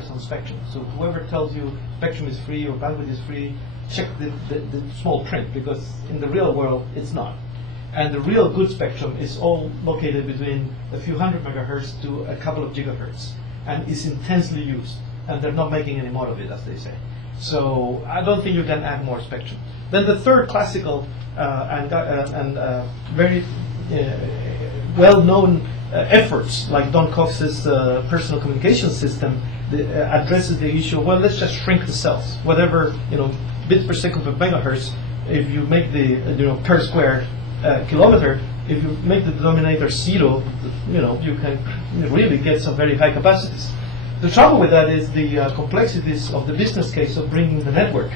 $1 on spectrum. So whoever tells you spectrum is free or bandwidth is free, check the small print, because in the real world it's not. And the real good spectrum is all located between a few hundred megahertz to a couple of gigahertz, and is intensely used. And they're not making any more of it, as they say. So I don't think you can add more spectrum. Then the third classical and very well-known efforts, like Don Cox's personal communication system, addresses the issue of, well, let's just shrink the cells. Whatever, bits per second per megahertz, if you make the, per square kilometer, if you make the denominator 0, you can really get some very high capacities. The trouble with that is the complexities of the business case of bringing the network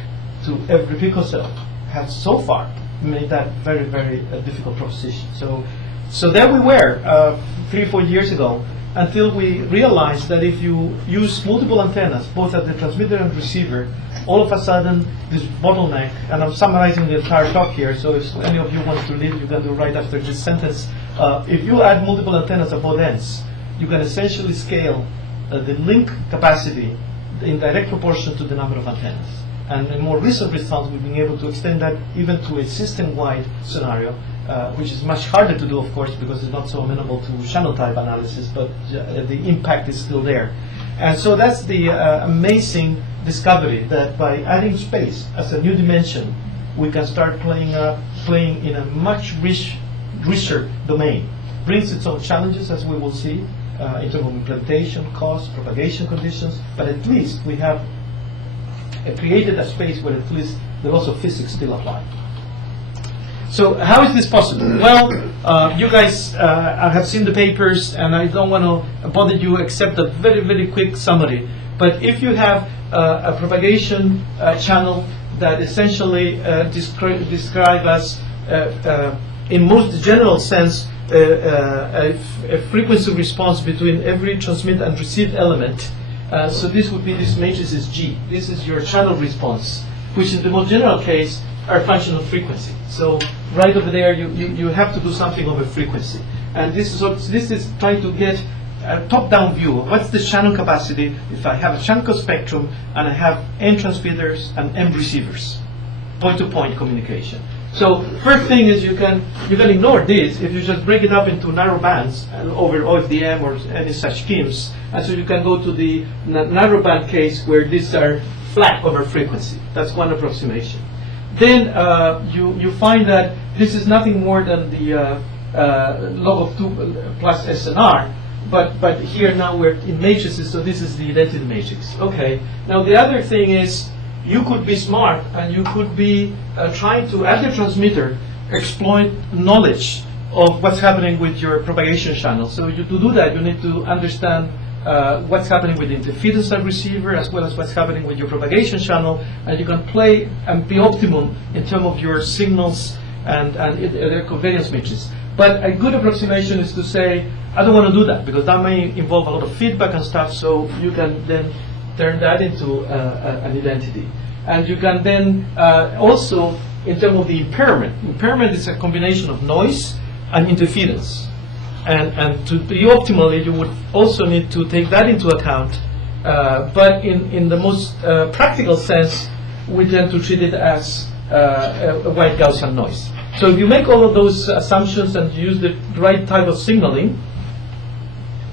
to every picocell has so far made that very, very difficult proposition. So there we were 3 or 4 years ago, until we realized that if you use multiple antennas, both at the transmitter and receiver, all of a sudden this bottleneck, and I'm summarizing the entire talk here, so if any of you want to leave, you can do right after this sentence. If you add multiple antennas at both ends, you can essentially scale the link capacity in direct proportion to the number of antennas. And in more recent results, we've been able to extend that even to a system-wide scenario, which is much harder to do, of course, because it's not so amenable to channel type analysis, but the impact is still there. And so that's the amazing discovery that by adding space as a new dimension, we can start playing in a much richer domain. Brings its own challenges, as we will see, in terms of implementation, cost, propagation conditions, but at least we have created a space where at least the laws of physics still apply. So how is this possible? Well, you guys have seen the papers, and I don't want to bother you except a very, very quick summary. But if you have a propagation channel that essentially describe as, in most general sense, a frequency response between every transmit and receive element. So this would be, this matrix is G. This is your channel response, which in the most general case are a function of frequency. So right over there, you have to do something of a frequency. And this is trying to get a top-down view of what's the channel capacity if I have a channel spectrum and I have n transmitters and m receivers, point-to-point communication. So first thing is you can ignore this if you just break it up into narrow bands over OFDM or any such schemes, and so you can go to the narrow band case where these are flat over frequency. That's one approximation. Then you find that this is nothing more than the log of 2 plus SNR, but here now we're in matrices, so this is the identity matrix. Okay. Now the other thing is, you could be smart and you could be trying to, as a transmitter, exploit knowledge of what's happening with your propagation channel. So to do that, you need to understand what's happening with the interference of receiver as well as what's happening with your propagation channel, and you can play and be optimum in terms of your signals and their covariance matrices. But a good approximation is to say, I don't want to do that because that may involve a lot of feedback and stuff, so you can then turn that into an identity. And you can then also, in terms of the impairment is a combination of noise and interference. And to be optimally, you would also need to take that into account. But in the most practical sense, we tend to treat it as a white Gaussian noise. So if you make all of those assumptions and use the right type of signaling,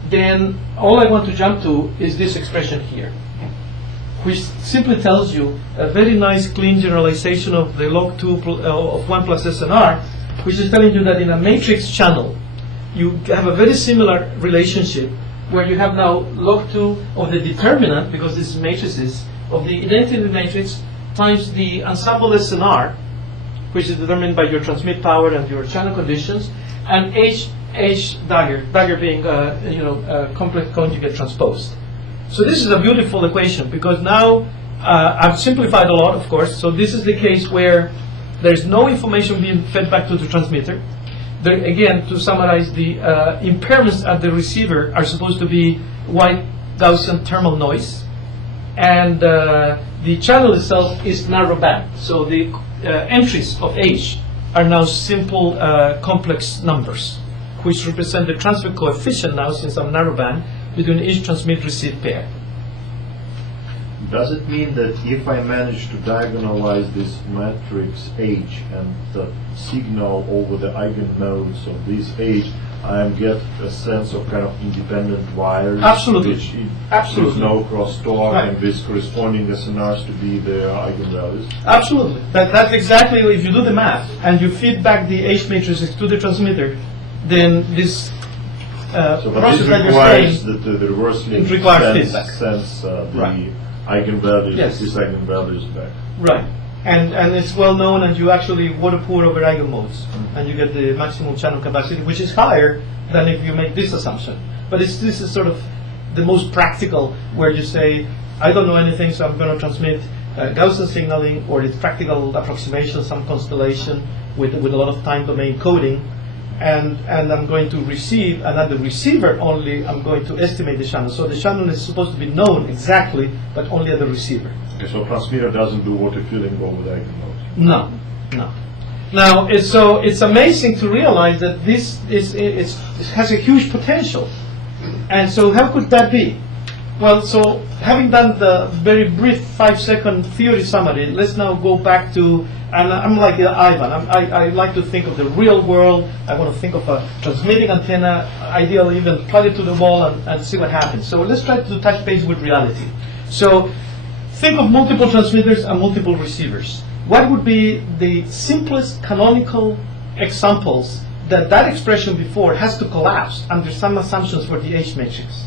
then all I want to jump to is this expression here, which simply tells you a very nice clean generalization of the log 2 of 1 plus SNR, which is telling you that in a matrix channel, you have a very similar relationship where you have now log 2 of the determinant, because this is matrices, of the identity matrix times the ensemble SNR, which is determined by your transmit power and your channel conditions, and H dagger being complex conjugate transposed. So this is a beautiful equation because now I've simplified a lot, of course. So this is the case where there's no information being fed back to the transmitter. There, again, to summarize, the impairments at the receiver are supposed to be white Gaussian thermal noise, and the channel itself is narrow band. So the entries of H are now simple complex numbers, which represent the transfer coefficient now, since I'm narrow band, between each transmit-receive pair. Does it mean that if I manage to diagonalize this matrix H and the signal over the eigenmodes of this H, I get a sense of kind of independent wires? Absolutely. Which Absolutely. With no crosstalk, Right. and with corresponding SNRs to be their eigenvalues? Absolutely. That's exactly, if you do the math and you feed back the H matrices to the transmitter, then this So, but process this that you're requires saying, that the reverse link it requires sends, feedback. sends the Right. eigenvalues, Yes. these eigenvalues back. right. And it's well known, and you actually water pour over eigenmodes, and you get the maximum channel capacity, which is higher than if you make this assumption. But this is sort of the most practical, where you say, I don't know anything, so I'm going to transmit Gaussian signaling, or it's practical approximation, some constellation with a lot of time domain coding, and I'm going to receive, and at the receiver only, I'm going to estimate the channel. So the channel is supposed to be known exactly, but only at the receiver. Okay, so transmitter doesn't do water filling over the eigenmodes. No, no. Now, it's amazing to realize that this it has a huge potential. And so how could that be? Well, so having done the very brief 5-second theory summary, let's now go back to, and I'm like Ivan, I like to think of the real world. I want to think of a transmitting antenna, ideally even plug it to the wall and see what happens. So let's try to touch base with reality. So think of multiple transmitters and multiple receivers. What would be the simplest canonical examples that expression before has to collapse under some assumptions for the H matrix?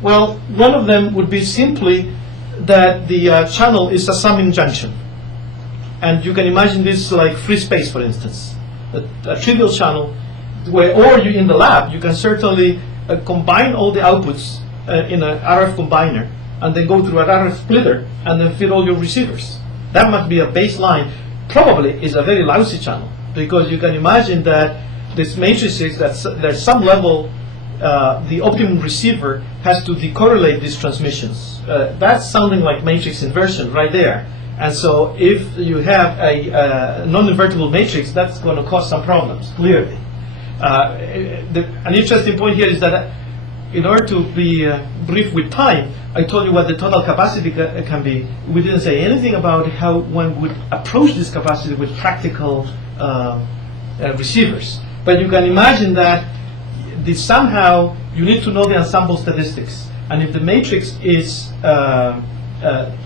Well, one of them would be simply that the channel is a summing junction. And you can imagine this like free space, for instance. A trivial channel, where, or you, in the lab, you can certainly combine all the outputs in an RF combiner, and then go through an RF splitter, and then feed all your receivers. That must be a baseline. Probably is a very lousy channel, because you can imagine that this matrices, that there's some level, the optimum receiver has to decorrelate these transmissions. That's sounding like matrix inversion right there. And so if you have a non-invertible matrix, that's going to cause some problems, clearly. An interesting point here is that in order to be brief with time, I told you what the total capacity can be. We didn't say anything about how one would approach this capacity with practical receivers. But you can imagine that somehow you need to know the ensemble statistics. And if the matrix is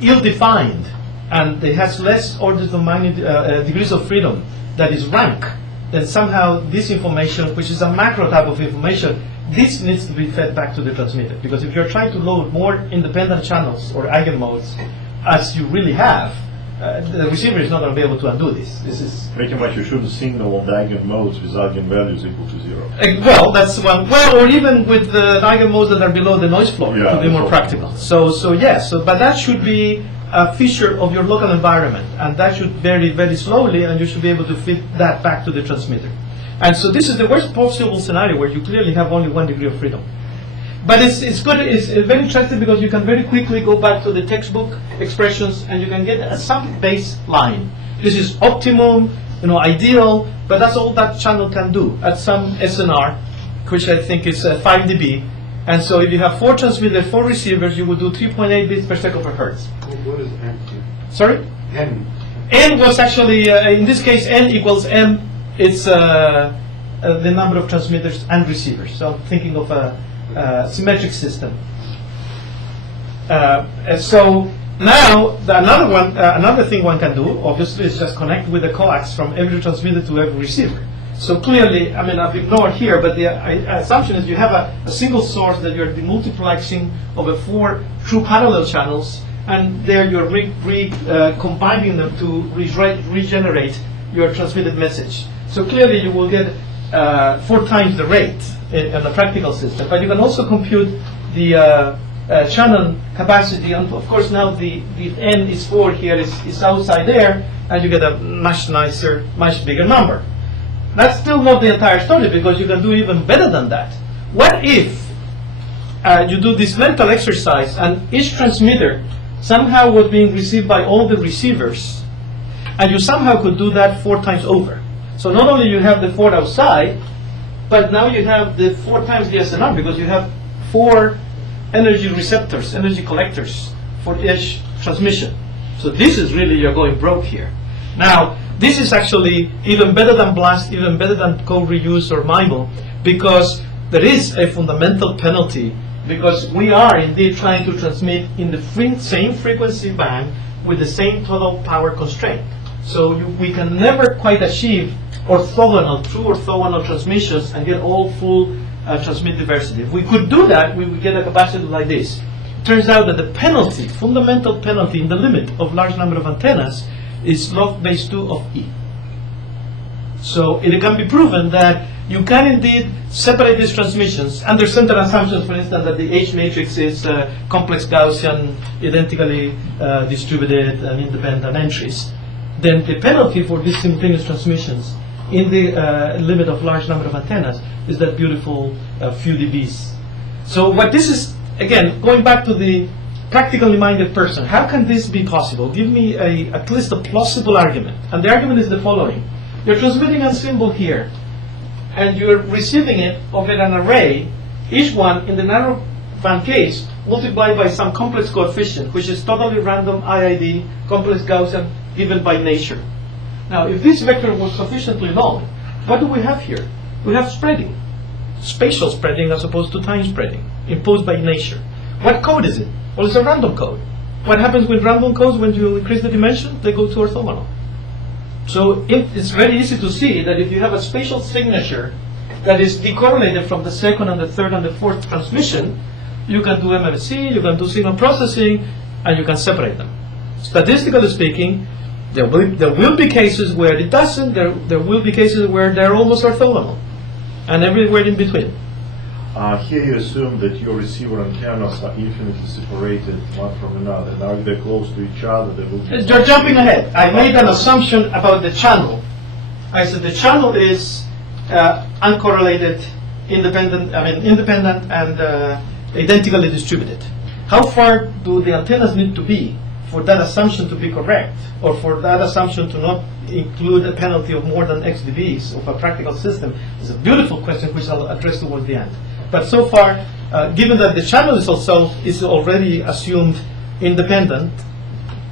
ill-defined, and it has less orders of magnitude, degrees of freedom that is rank, then somehow this information, which is a macro type of information, this needs to be fed back to the transmitter. Because if you're trying to load more independent channels or eigenmodes, as you really have, the receiver is not going to be able to undo this. This is pretty much you shouldn't signal on the eigenmodes with eigenvalues equal to 0. Well, that's one. Well, or even with the eigenmodes that are below the noise floor, Yeah, to be more practical. So yes. But that should be a feature of your local environment, and that should vary very slowly, and you should be able to feed that back to the transmitter. And so this is the worst possible scenario, where you clearly have only 1 degree of freedom. But it's good. It's very interesting, because you can very quickly go back to the textbook expressions, and you can get some baseline. This is optimum, ideal, but that's all that channel can do at some SNR, which I think is 5 dB. And so if you have 4 transmitters, 4 receivers, you would do 3.8 bits per second per hertz. What is N? Sorry? N. N was actually, in this case, N equals M. It's the number of transmitters and receivers. So I'm thinking of a symmetric system. So now, another thing one can do, obviously, is just connect with a coax from every transmitter to every receiver. So clearly, I've ignored here, but the assumption is you have a single source that you're demultiplexing over 4 true parallel channels, and there you're combining them to regenerate your transmitted message. So clearly, you will get 4 times the rate in a practical system. But you can also compute the channel capacity, and of course now the N is 4 here, is outside there, and you get a much nicer, much bigger number. That's still not the entire story, because you can do even better than that. What if you do this mental exercise, and each transmitter somehow was being received by all the receivers, and you somehow could do that 4 times over? So not only you have the 4 outside, but now you have the 4 times the SNR, because you have 4 energy receptors, energy collectors for each transmission. So this is really, you're going broke here. Now, this is actually even better than BLAST, even better than code reuse or MIMO, because there is a fundamental penalty, because we are indeed trying to transmit in the same frequency band with the same total power constraint. So we can never quite achieve orthogonal, true orthogonal transmissions and get all full transmit diversity. If we could do that, we would get a capacity like this. Turns out that the penalty, fundamental penalty in the limit of large number of antennas is log base 2 of E. So it can be proven that you can indeed separate these transmissions under certain assumptions, for instance, that the H matrix is complex Gaussian, identically distributed and independent entries. Then the penalty for these simultaneous transmissions in the limit of large number of antennas is that beautiful few dBs. So what this is, again, going back to the practically minded person, how can this be possible? Give me at least a plausible argument. And the argument is the following. You're transmitting a symbol here, and you're receiving it over an array, each one in the narrowband case, multiplied by some complex coefficient, which is totally random IID, complex Gaussian, given by nature. Now, if this vector was sufficiently long, what do we have here? We have spreading, spatial spreading as opposed to time spreading, imposed by nature. What code is it? Well, it's a random code. What happens with random codes when you increase the dimension? They go to orthogonal. So it's very easy to see that if you have a spatial signature that is decorrelated from the second and the third and the fourth transmission, you can do MFC, you can do signal processing, and you can separate them. Statistically speaking, there will be cases where it doesn't, there will be cases where they're almost orthogonal, and everywhere in between. Here you assume that your receiver antennas are infinitely separated one from another. Now if they're close to each other, they will be... You're jumping ahead. I made an assumption about the channel. I said the channel is uncorrelated, independent and identically distributed. How far do the antennas need to be for that assumption to be correct, or for that assumption to not include a penalty of more than X dBs of a practical system? It's a beautiful question which I'll address towards the end. But so far, given that the channel is already assumed independent,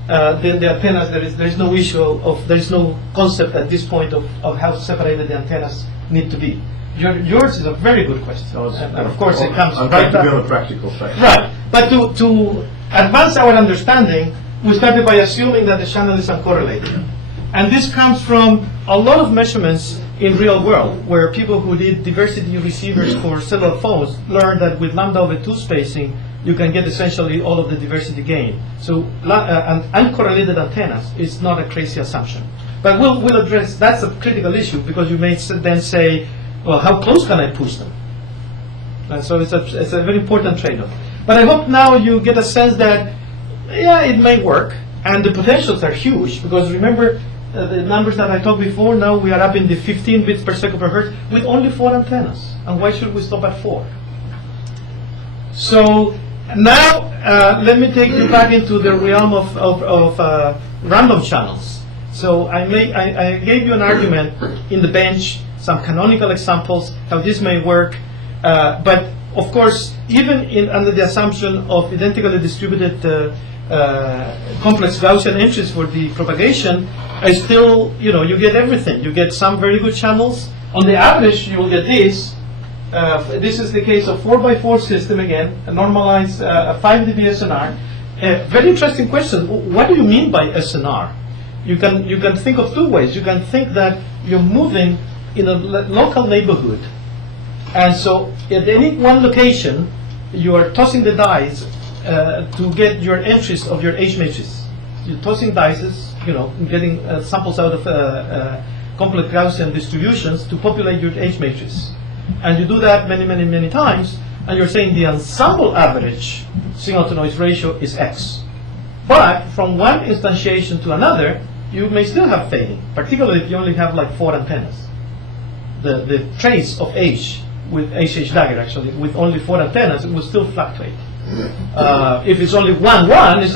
then the antennas, there is no issue there is no concept at this point of how separated the antennas need to be. Yours is a very good question, and of course it comes right to be on a practical side. Right, but to advance our understanding, we started by assuming that the channel is uncorrelated. And this comes from a lot of measurements in real world, where people who did diversity receivers for cellular phones learned that with lambda over 2 spacing, you can get essentially all of the diversity gain. So uncorrelated antennas is not a crazy assumption. But we'll address, that's a critical issue, because you may then say, well, how close can I push them? And so it's a very important trade-off. But I hope now you get a sense that, yeah, it may work, and the potentials are huge, because remember, the numbers that I talked before, now we are up in the 15 bits per second per hertz with only 4 antennas. And why should we stop at 4? So now let me take you back into the realm of random channels. So I gave you an argument in the bench, some canonical examples, how this may work. But of course, even under the assumption of identically distributed complex Gaussian entries for the propagation, I still, you get everything. You get some very good channels. On the average, you will get this. This is the case of 4x4 system again, a normalized 5 dB SNR. Very interesting question. What do you mean by SNR? You can think of 2 ways. You can think that you're moving in a local neighborhood, and so at any one location, you are tossing the dice to get your entries of your H matrix. You're tossing dices, getting samples out of complex Gaussian distributions to populate your H matrix. And you do that many, many, many times, and you're saying the ensemble average signal-to-noise ratio is X. But from one instantiation to another, you may still have fading, particularly if you only have like 4 antennas. The trace of H with HH dagger, actually, with only 4 antennas, it will still fluctuate. If it's only 1-1, it's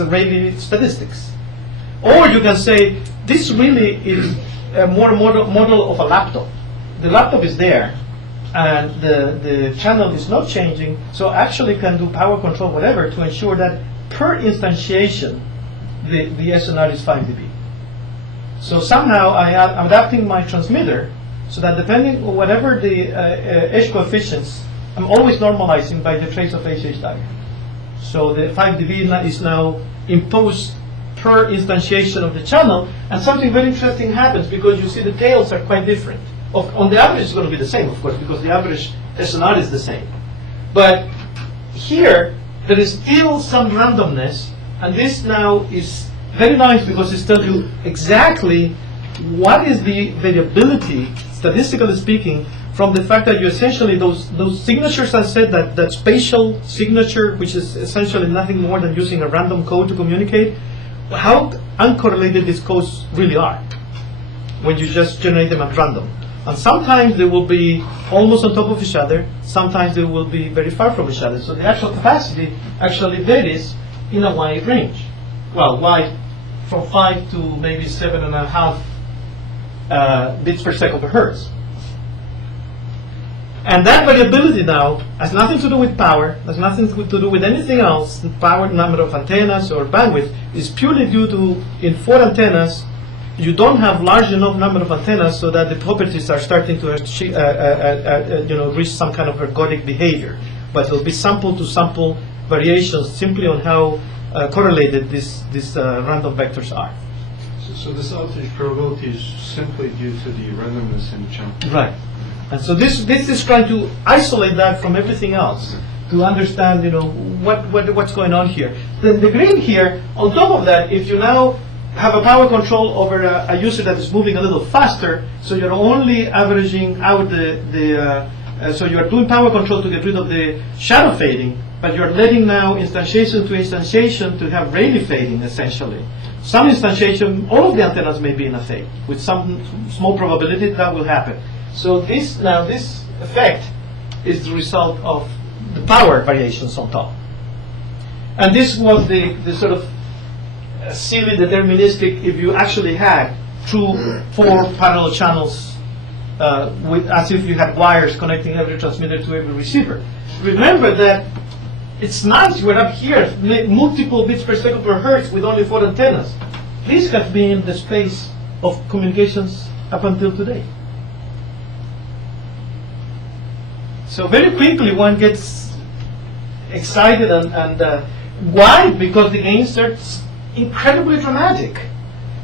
a Rayleigh statistics. Or you can say, this really is a more model of a laptop. The laptop is there, and the channel is not changing, so actually can do power control, whatever, to ensure that per instantiation, the SNR is 5 dB. So somehow I'm adapting my transmitter so that depending on whatever the edge coefficients, I'm always normalizing by the trace of HH diagram. So the 5 dB is now imposed per instantiation of the channel, and something very interesting happens because you see the tails are quite different. On the average, it's going to be the same, of course, because the average SNR is the same. But here, there is still some randomness, and this now is very nice because it tells you exactly what is the variability, statistically speaking, from the fact that you essentially, those signatures I said, that spatial signature, which is essentially nothing more than using a random code to communicate, how uncorrelated these codes really are when you just generate them at random. And sometimes they will be almost on top of each other, sometimes they will be very far from each other. So the actual capacity actually varies in a wide range. Well, wide from 5 to maybe 7.5 bits per second per hertz. And that variability now has nothing to do with power, has nothing to do with anything else, power, number of antennas, or bandwidth. Is purely due to, in 4 antennas, you don't have large enough number of antennas so that the properties are starting to reach some kind of ergodic behavior. But there will be sample-to-sample variations simply on how correlated these random vectors are. So this outage probability is simply due to the randomness in the channel. Right. And so this is trying to isolate that from everything else to understand, what's going on here. Then the green here, on top of that, if you now have a power control over a user that is moving a little faster, so you're only averaging out so you're doing power control to get rid of the shadow fading, but you're letting now instantiation to instantiation to have Rayleigh fading, essentially. Some instantiation, all of the antennas may be in a fade. With some small probability that will happen. So this effect is the result of the power variations on top. And this was the sort of silly deterministic, if you actually had 4 parallel channels as if you had wires connecting every transmitter to every receiver. Remember that it's nice, we're up here, multiple bits per second per hertz with only 4 antennas. This has been the space of communications up until today. So very quickly one gets excited and why? Because the gains are incredibly dramatic.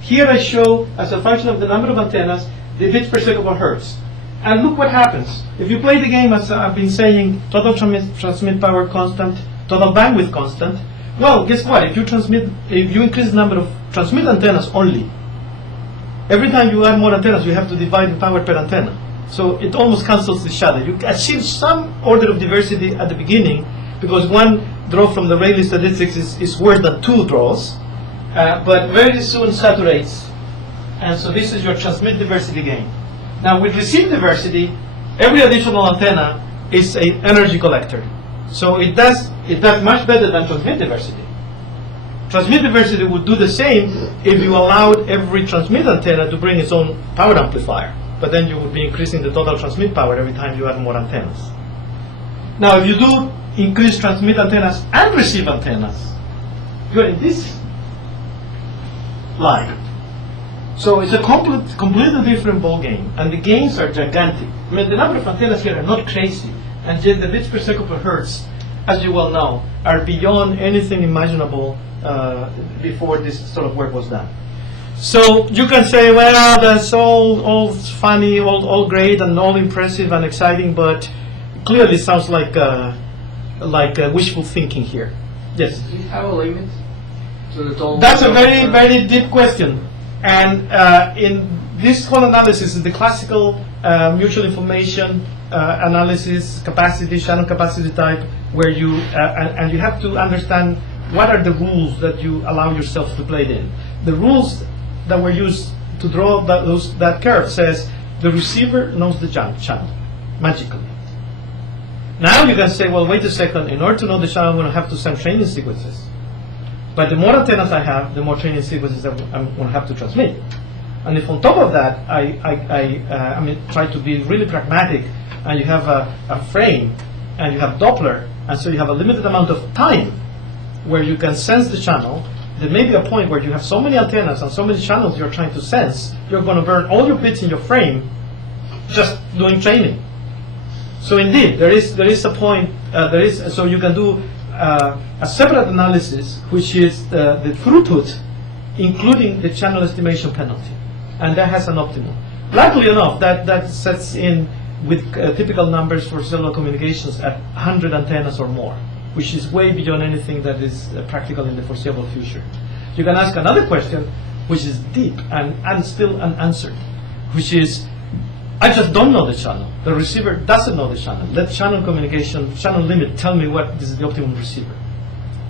Here I show, as a function of the number of antennas, the bits per second per hertz. And look what happens. If you play the game, as I've been saying, total transmit power constant, total bandwidth constant, well, guess what? If you increase the number of transmit antennas only, every time you add more antennas, you have to divide the power per antenna. So it almost cancels each other. You achieve some order of diversity at the beginning, because one draw from the Rayleigh statistics is worse than 2 draws, but very soon saturates. And so this is your transmit diversity gain. Now with receive diversity, every additional antenna is an energy collector. So it does much better than transmit diversity. Transmit diversity would do the same if you allowed every transmit antenna to bring its own power amplifier. But then you would be increasing the total transmit power every time you add more antennas. Now if you do increase transmit antennas and receive antennas, you're in this line. So it's a completely different ball game, and the gains are gigantic. I mean, the number of antennas here are not crazy, and yet the bits per second per hertz, as you well know, are beyond anything imaginable before this sort of work was done. So you can say, well, that's all funny, all great, and all impressive and exciting, but clearly sounds like wishful thinking here. Yes? Do you have a limit to the total? That's a very, very deep question. And in this whole analysis is the classical mutual information analysis, capacity, channel capacity type, where you and you have to understand what are the rules that you allow yourself to play in. The rules that were used to draw that curve says the receiver knows the channel magically. Now you can say, well, wait a second, in order to know the channel, I'm going to have to send training sequences. But the more antennas I have, the more training sequences I'm going to have to transmit. And if on top of that, I try to be really pragmatic, and you have a frame, and you have Doppler, and so you have a limited amount of time where you can sense the channel. There may be a point where you have so many antennas and so many channels you're trying to sense, you're going to burn all your bits in your frame just doing training. So indeed, there is a point, so you can do a separate analysis, which is the throughput, including the channel estimation penalty. And that has an optimum. Luckily enough, that sets in with typical numbers for cellular communications at 100 antennas or more, which is way beyond anything that is practical in the foreseeable future. You can ask another question, which is deep and still unanswered, which is, I just don't know the channel. The receiver doesn't know the channel. Let channel communication, channel limit, tell me what is the optimum receiver.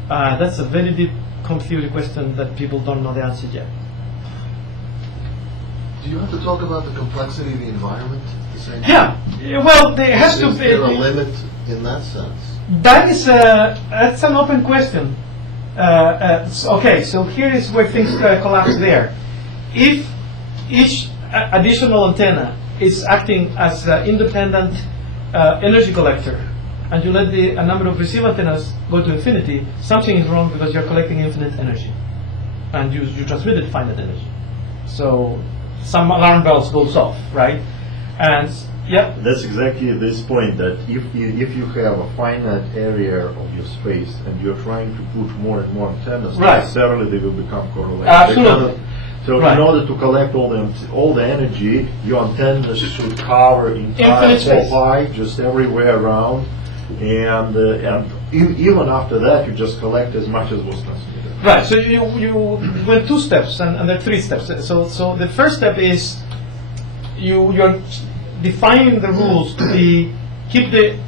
That's a very deep comp theory question that people don't know the answer yet. Do you have to talk about the complexity of the environment at the same time? Yeah, well, there has to Is be. there a limit in that sense? That is that's an open question. Okay, so here is where things collapse there. If each additional antenna is acting as an independent energy collector, and you let a number of receiver antennas go to infinity, something is wrong because you're collecting infinite energy, and you transmitted finite energy. So some alarm bells goes off, right? And yeah. That's exactly this point, that if you have a finite area of your space and you're trying to put more and more antennas, right, necessarily they will become correlated. Absolutely. So right, in order to collect all the energy, your antennas should cover entire pie just everywhere around, and even after that, you just collect as much as was transmitted. Right. So you went 2 steps, and there are 3 steps. So the first step is you're defining the rules to keep the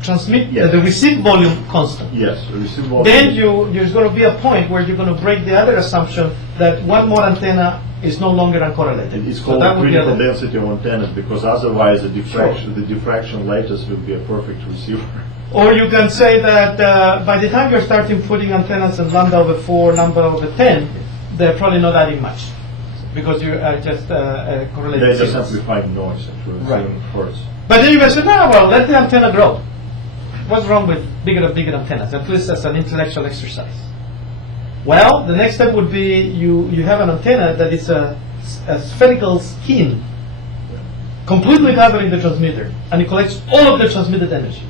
the receive volume constant. Yes, the receive volume. Then there's going to be a point where you're going to break the other assumption that one more antenna is no longer uncorrelated. It's called critical density of antennas, because otherwise the diffraction lattice will be a perfect receiver. Or you can say that by the time you're starting putting antennas in lambda over 4, lambda over 10, they're probably not adding much, because you are just correlated. They just amplify noise at 7 hertz. But then you can say, no, well, let the antenna grow. What's wrong with bigger and bigger antennas? At least as an intellectual exercise. Well, the next step would be you have an antenna that is a spherical skin, completely covering the transmitter, and it collects all of the transmitted energy.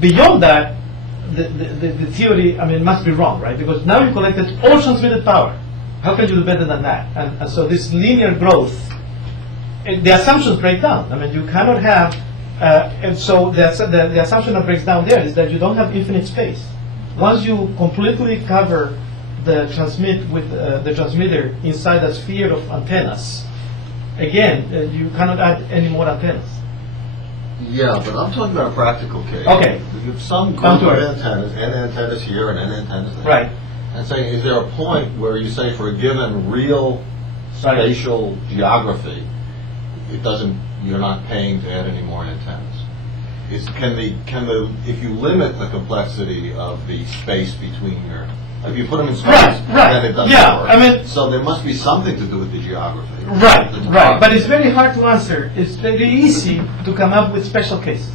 Beyond that, the theory, must be wrong, right? Because now you collected all transmitted power. How can you do better than that? And so this linear growth, the assumptions break down. You cannot have, and so the assumption that breaks down there is that you don't have infinite space. Once you completely cover the transmit with the transmitter inside a sphere of antennas, again, you cannot add any more antennas. Yeah, but I'm talking about a practical case. Okay. You have some group of antennas, n antennas here and n antennas there. Right. And saying, is there a point where you say for a given real spatial geography, you're not paying to add any more antennas? If you limit the complexity of the space between if you put them in space, then it doesn't work. So there must be something to do with the geography. Right. But it's very hard to answer. It's very easy to come up with special cases.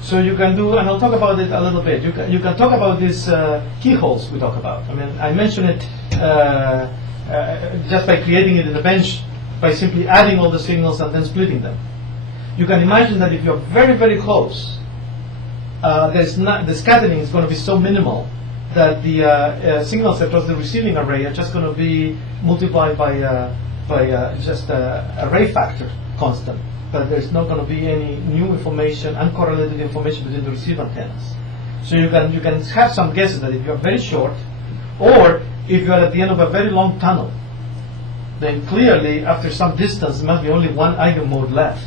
So you can do, and I'll talk about it a little bit. You can talk about these keyholes we talk about. I mentioned it just by creating it in the bench, by simply adding all the signals and then splitting them. You can imagine that if you're very, very close, the scattering is going to be so minimal that the signals across the receiving array are just going to be multiplied by just array factor constant. But there's not going to be any new information, uncorrelated information between the receive antennas. So you can have some guesses that if you're very short, or if you're at the end of a very long tunnel, then clearly after some distance there must be only one eigenmode left.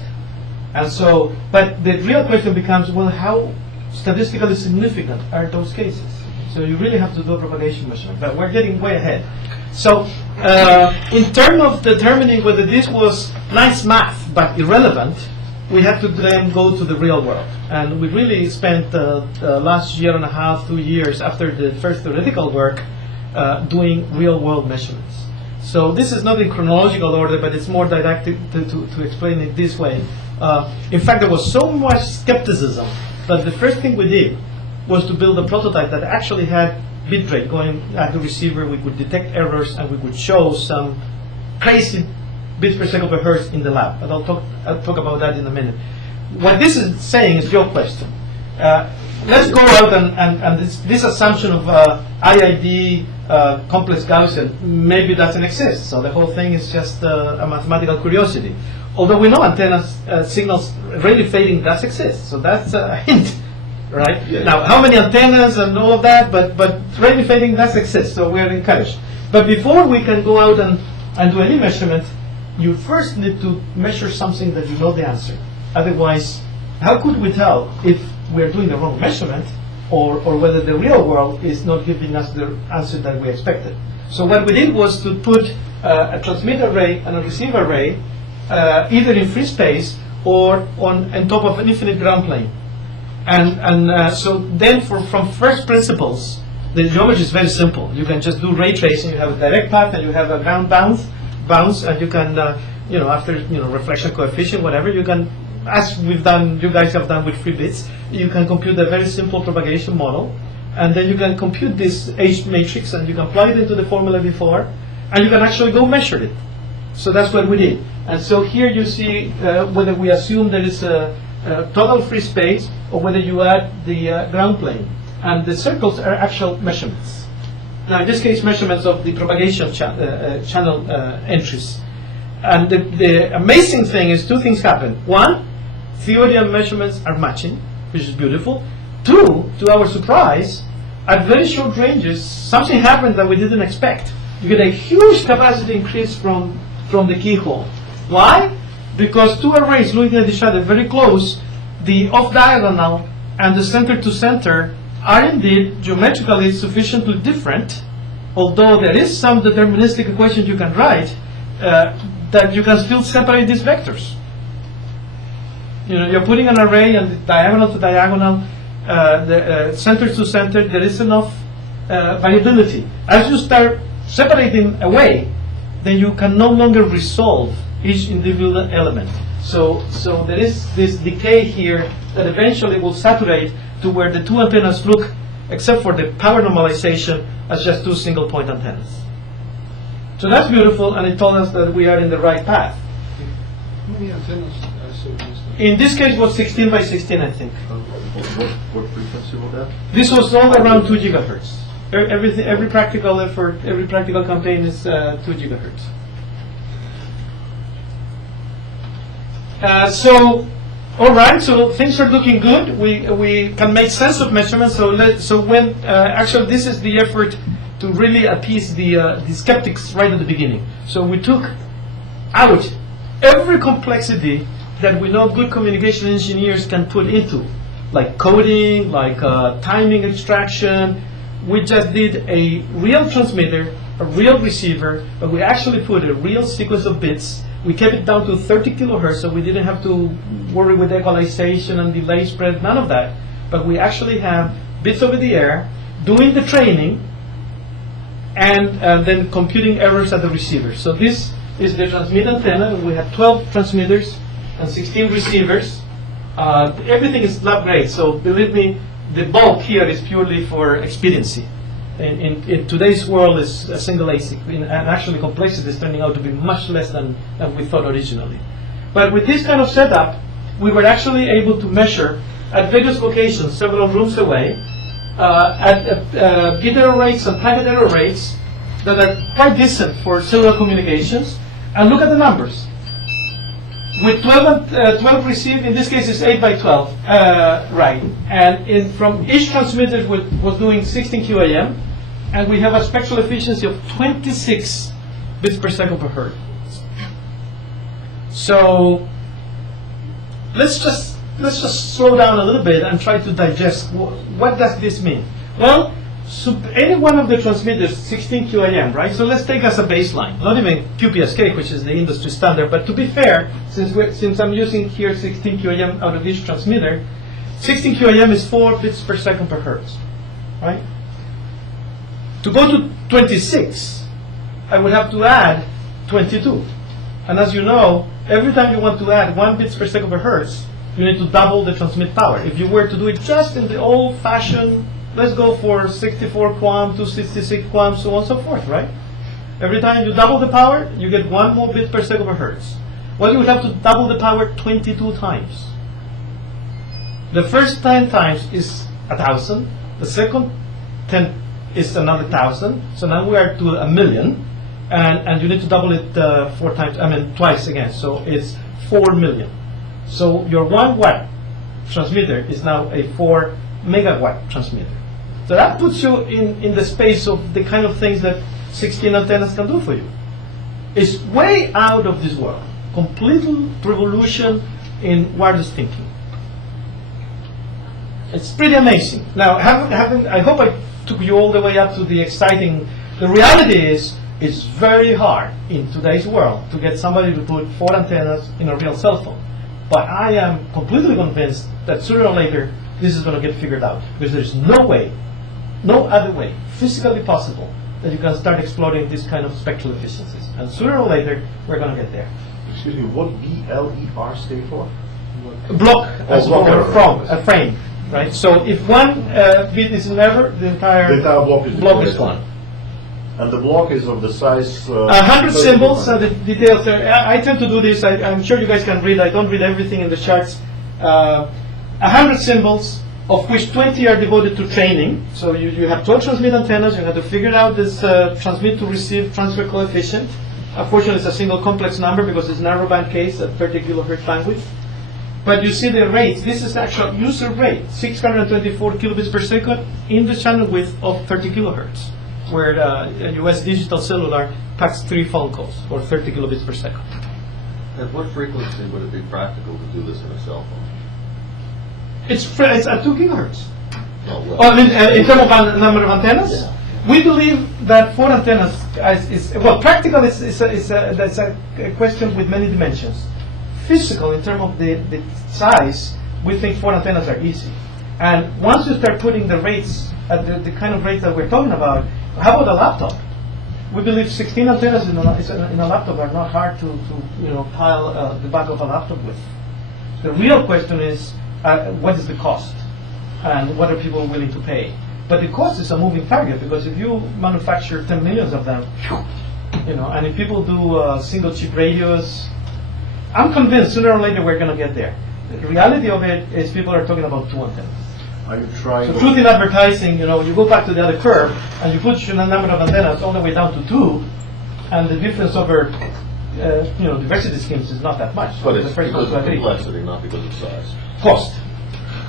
And so, but the real question becomes, well, how statistically significant are those cases? So you really have to do a propagation measurement, but we're getting way ahead. So in terms of determining whether this was nice math but irrelevant, we have to then go to the real world. And we really spent the last 1.5 to 2 years after the first theoretical work doing real world measurements. So this is not in chronological order, but it's more didactic to explain it this way. In fact, there was so much skepticism that the first thing we did was to build a prototype that actually had bit rate going at the receiver, we could detect errors and we could show some crazy bits per second per hertz in the lab. But I'll talk about that in a minute. What this is saying is your question. Let's go out and this assumption of IID complex Gaussian maybe doesn't exist. So the whole thing is just a mathematical curiosity. Although we know antennas signals radio fading does exist, so that's a hint, right? Yeah. Now, how many antennas and all of that, but radio fading does exist, so we are encouraged. But before we can go out and do any measurement, you first need to measure something that you know the answer. Otherwise, how could we tell if we're doing the wrong measurement or whether the real world is not giving us the answer that we expected? So what we did was to put a transmit array and a receive array either in free space or on top of an infinite ground plane. And so then from first principles, the geometry is very simple. You can just do ray tracing. You have a direct path and you have a ground bounce, and you can, after reflection coefficient, whatever, you can, as you guys have done with free bits, you can compute a very simple propagation model, and then you can compute this H matrix, and you can plug it into the formula before, and you can actually go measure it. So that's what we did. And so here you see whether we assume there is a total free space or whether you add the ground plane. And the circles are actual measurements. Now, in this case, measurements of the propagation channel entries. And the amazing thing is two things happen. One, theory and measurements are matching, which is beautiful. Two, to our surprise, at very short ranges, something happened that we didn't expect. You get a huge capacity increase from the keyhole. Why? Because two arrays looking at each other very close, the off-diagonal and the center-to-center are indeed geometrically sufficiently different, although there is some deterministic equation you can write that you can still separate these vectors. You're putting an array and diagonal to diagonal, center to center, there is enough variability. As you start separating away, then you can no longer resolve each individual element. So there is this decay here that eventually will saturate to where the two antennas look, except for the power normalization, as just two single point antennas. So that's beautiful, and it told us that we are in the right path. How many antennas? In this case, it was 16 by 16, I think. What frequency was that? This was all around 2 gigahertz. Every practical effort, every practical campaign is 2 gigahertz. All right, so things are looking good. We can make sense of measurements. So when actually this is the effort to really appease the skeptics right at the beginning. So we took out every complexity that we know good communication engineers can put into, like coding, like timing extraction. We just did a real transmitter, a real receiver, but we actually put a real sequence of bits. We kept it down to 30 kilohertz, so we didn't have to worry with equalization and delay spread, none of that. But we actually have bits over the air, doing the training, and then computing errors at the receiver. So this is the transmit antenna. We have 12 transmitters and 16 receivers. Everything is lab grade, so believe me, the bulk here is purely for expediency. In today's world, is a single ASIC, and actually complexity is turning out to be much less than we thought originally. But with this kind of setup, we were actually able to measure at various locations, several rooms away, at bit error rates and packet error rates that are quite decent for cellular communications. And look at the numbers. With 12 received, in this case it's 8 by 12, right. And from each transmitter was doing 16 QAM, and we have a spectral efficiency of 26 bits per second per hertz. So let's just slow down a little bit and try to digest what does this mean. Well, any one of the transmitters, 16 QAM, right? So let's take as a baseline, not even QPSK, which is the industry standard, but to be fair, since I'm using here 16 QAM out of each transmitter, 16 QAM is 4 bits per second per hertz, right? To go to 26, I would have to add 22. And as you know, every time you want to add 1 bits per second per hertz, you need to double the transmit power. If you were to do it just in the old-fashioned let's go for 64 QAM, 266 QAM, so on and so forth, right? Every time you double the power, you get 1 more bit per second per hertz. Well, you would have to double the power 22 times. The first 10 times is 1,000. The second 10 is another 1,000. So now we are to 1,000,000, and you need to double it twice again. So it's 4,000,000. So your 1 watt transmitter is now a 4 megawatt transmitter. So that puts you in the space of the kind of things that 16 antennas can do for you. It's way out of this world. Complete revolution in wireless thinking. It's pretty amazing. Now, I hope I took you all the way up to the exciting. The reality is, it's very hard in today's world to get somebody to put 4 antennas in a real cell phone. But I am completely convinced that sooner or later, this is going to get figured out. Because there's no way, no other way, physically possible, that you can start exploiting this kind of spectral efficiencies. And sooner or later, we're going to get there. Excuse me, what BLER stand for? Block as block well, error. from a frame, right? So if one bit is in error, the entire block is gone. And the block is of the size... 100 symbols, the details there. I tend to do this. I'm sure you guys can read. I don't read everything in the charts. 100 symbols, of which 20 are devoted to training. So you have 12 transmit antennas. You have to figure out this transmit to receive transfer coefficient. Unfortunately, it's a single complex number because it's narrowband case at 30 kilohertz bandwidth. But you see the rates. This is actual user rate, 624 kilobits per second in the channel width of 30 kilohertz, where US Digital Cellular packs 3 phone calls, or 30 kilobits per second. At what frequency would it be practical to do this in a cell phone? It's at 2 gigahertz. Oh, well. Oh, I mean, in terms of number of antennas? Yeah. We believe that 4 antennas is well, practical that's a question with many dimensions. Physical, in terms of the size, we think 4 antennas are easy. And once you start putting the rates at the kind of rates that we're talking about, how about a laptop? We believe 16 antennas in a laptop are not hard to pile the back of a laptop with. The real question is, what is the cost? And what are people willing to pay? But the cost is a moving target, because if you manufacture 10 million of them, and if people do single chip radios, I'm convinced sooner or later we're going to get there. The reality of it is people are talking about 2 antennas. Are you trying? So truth in advertising, you go back to the other curve and you put the number of antennas all the way down to 2, and the difference over diversity schemes is not that much. But it's because of complexity, not because of size. Cost.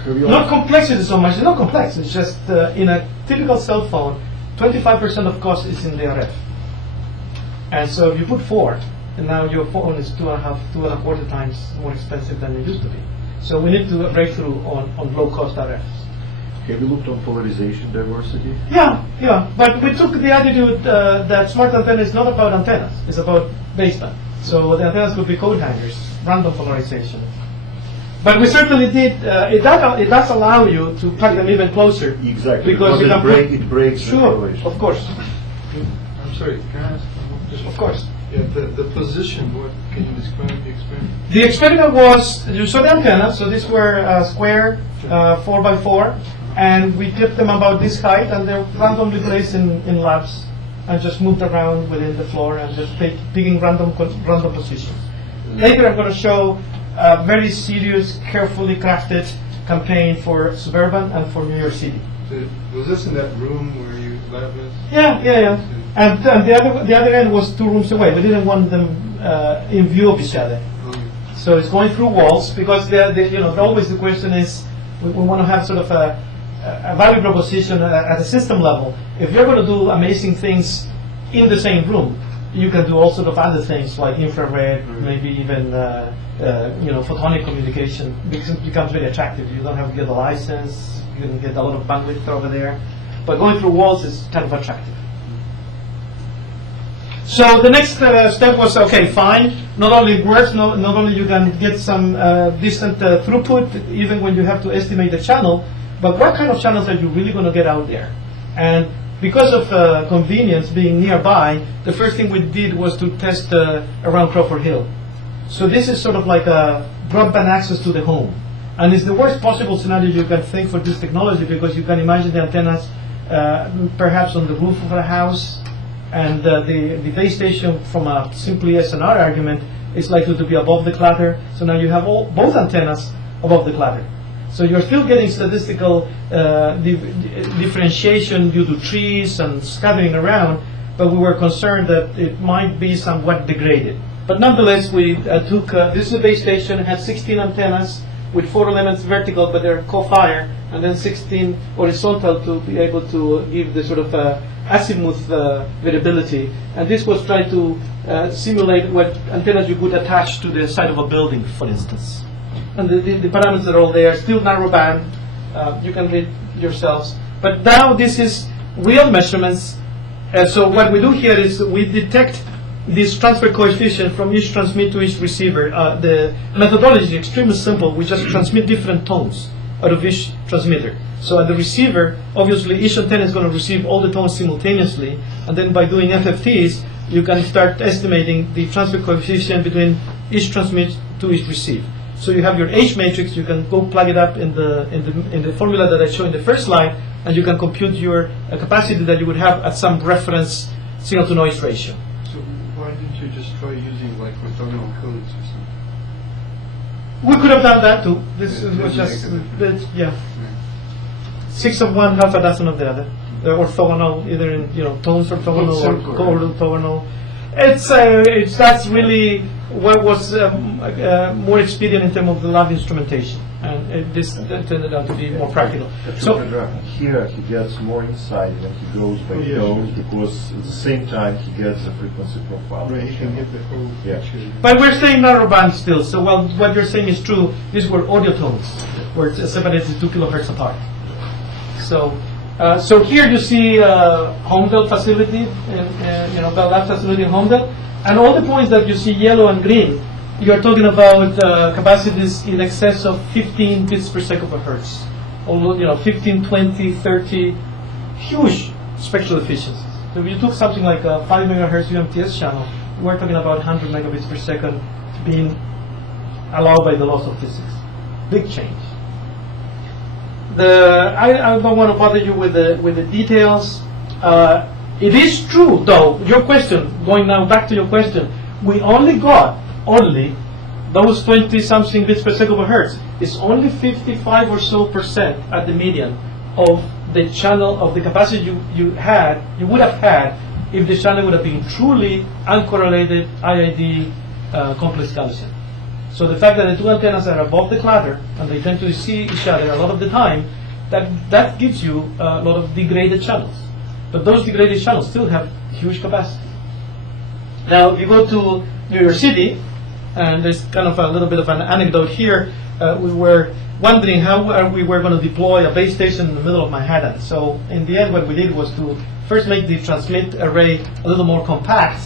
Not complexity so much. It's not complex. It's just in a typical cell phone, 25% of cost is in the RF. And so if you put 4, and now your phone is 2.25 times more expensive than it used to be. So we need to break through on low-cost RFs. Have you looked on polarization diversity? Yeah. But we took the attitude that smart antenna is not about antennas. It's about baseband. So the antennas could be code hangers, random polarization. It certainly did. It does allow you to pack them even closer. Exactly. Because it breaks. Sure, of course. I'm sorry, can I ask? Of course. Yeah, the position, what can you describe the experiment? The experiment was, you saw the antenna, so these were square 4x4, and we kept them about this height, and they're randomly placed in labs, and just moved around within the floor, and just picking random positions. Later I'm going to show a very serious, carefully crafted campaign for suburban and for New York City. So was this in that room where you lab was? Yeah. And the other end was 2 rooms away. We didn't want them in view of each other. So it's going through walls, because always the question is, we want to have sort of a value proposition at a system level. If you're going to do amazing things in the same room, you can do all sort of other things like infrared, maybe even photonic communication. It becomes very attractive. You don't have to get a license. You can get a lot of bandwidth over there. But going through walls is kind of attractive. So the next step was, okay, fine. Not only it works, not only you can get some distant throughput, even when you have to estimate the channel, but what kind of channels are you really going to get out there? And because of convenience being nearby, the first thing we did was to test around Crawford Hill. So this is sort of like a broadband access to the home. And it's the worst possible scenario you can think for this technology, because you can imagine the antennas perhaps on the roof of a house, and the base station from a simply SNR argument is likely to be above the clutter. So now you have both antennas above the clutter. So you're still getting statistical differentiation due to trees and scattering around, but we were concerned that it might be somewhat degraded. But nonetheless, we took, this is a base station, it has 16 antennas with 4 elements vertical, but they're co-fire, and then 16 horizontal to be able to give the sort of azimuth variability. And this was trying to simulate what antennas you could attach to the side of a building, for instance. And the parameters are all there, still narrow band, you can read yourselves. But now this is real measurements. So what we do here is we detect this transfer coefficient from each transmit to each receiver. The methodology is extremely simple. We just transmit different tones out of each transmitter. So at the receiver, obviously each antenna is going to receive all the tones simultaneously, and then by doing FFTs, you can start estimating the transfer coefficient between each transmit to each receive. So you have your H matrix. You can go plug it up in the formula that I showed in the first slide, and you can compute your capacity that you would have at some reference signal to noise ratio. So why didn't you just try using like orthogonal codes or something? We could have done that too. This Yeah, was just, doesn't yeah. 6 of one, half a dozen of the other. They're orthogonal, either in tones orthogonal or co-orthogonal. It's that's really what was more expedient in terms of the lab instrumentation, and this turned out to be more practical. So here he gets more insight when he goes by tones, because at the same time he gets a frequency profile. Right, you can get the whole picture. but we're saying narrow band still. So while what you're saying is true, these were audio tones, where it's separated 2 kilohertz apart. So here you see Homedale facility, Bell Lab facility in Homedale, and all the points that you see yellow and green, you are talking about capacities in excess of 15 bits per second per hertz. Although 15, 20, 30, huge spectral efficiencies. So if you took something like a 5 megahertz UMTS channel, we're talking about 100 megabits per second being allowed by the laws of physics. Big change. I don't want to bother you with the details. It is true, though, your question, going now back to your question, we only got those 20-something bits per second per hertz. It's only 55 or so percent at the median of the channel, of the capacity you would have had if the channel would have been truly uncorrelated IID complex Gaussian. So the fact that the two antennas are above the clutter and they tend to see each other a lot of the time, that gives you a lot of degraded channels. But those degraded channels still have huge capacity. Now, if you go to New York City, and there's kind of a little bit of an anecdote here, we were wondering how we were going to deploy a base station in the middle of Manhattan. So in the end, what we did was to first make the transmit array a little more compact,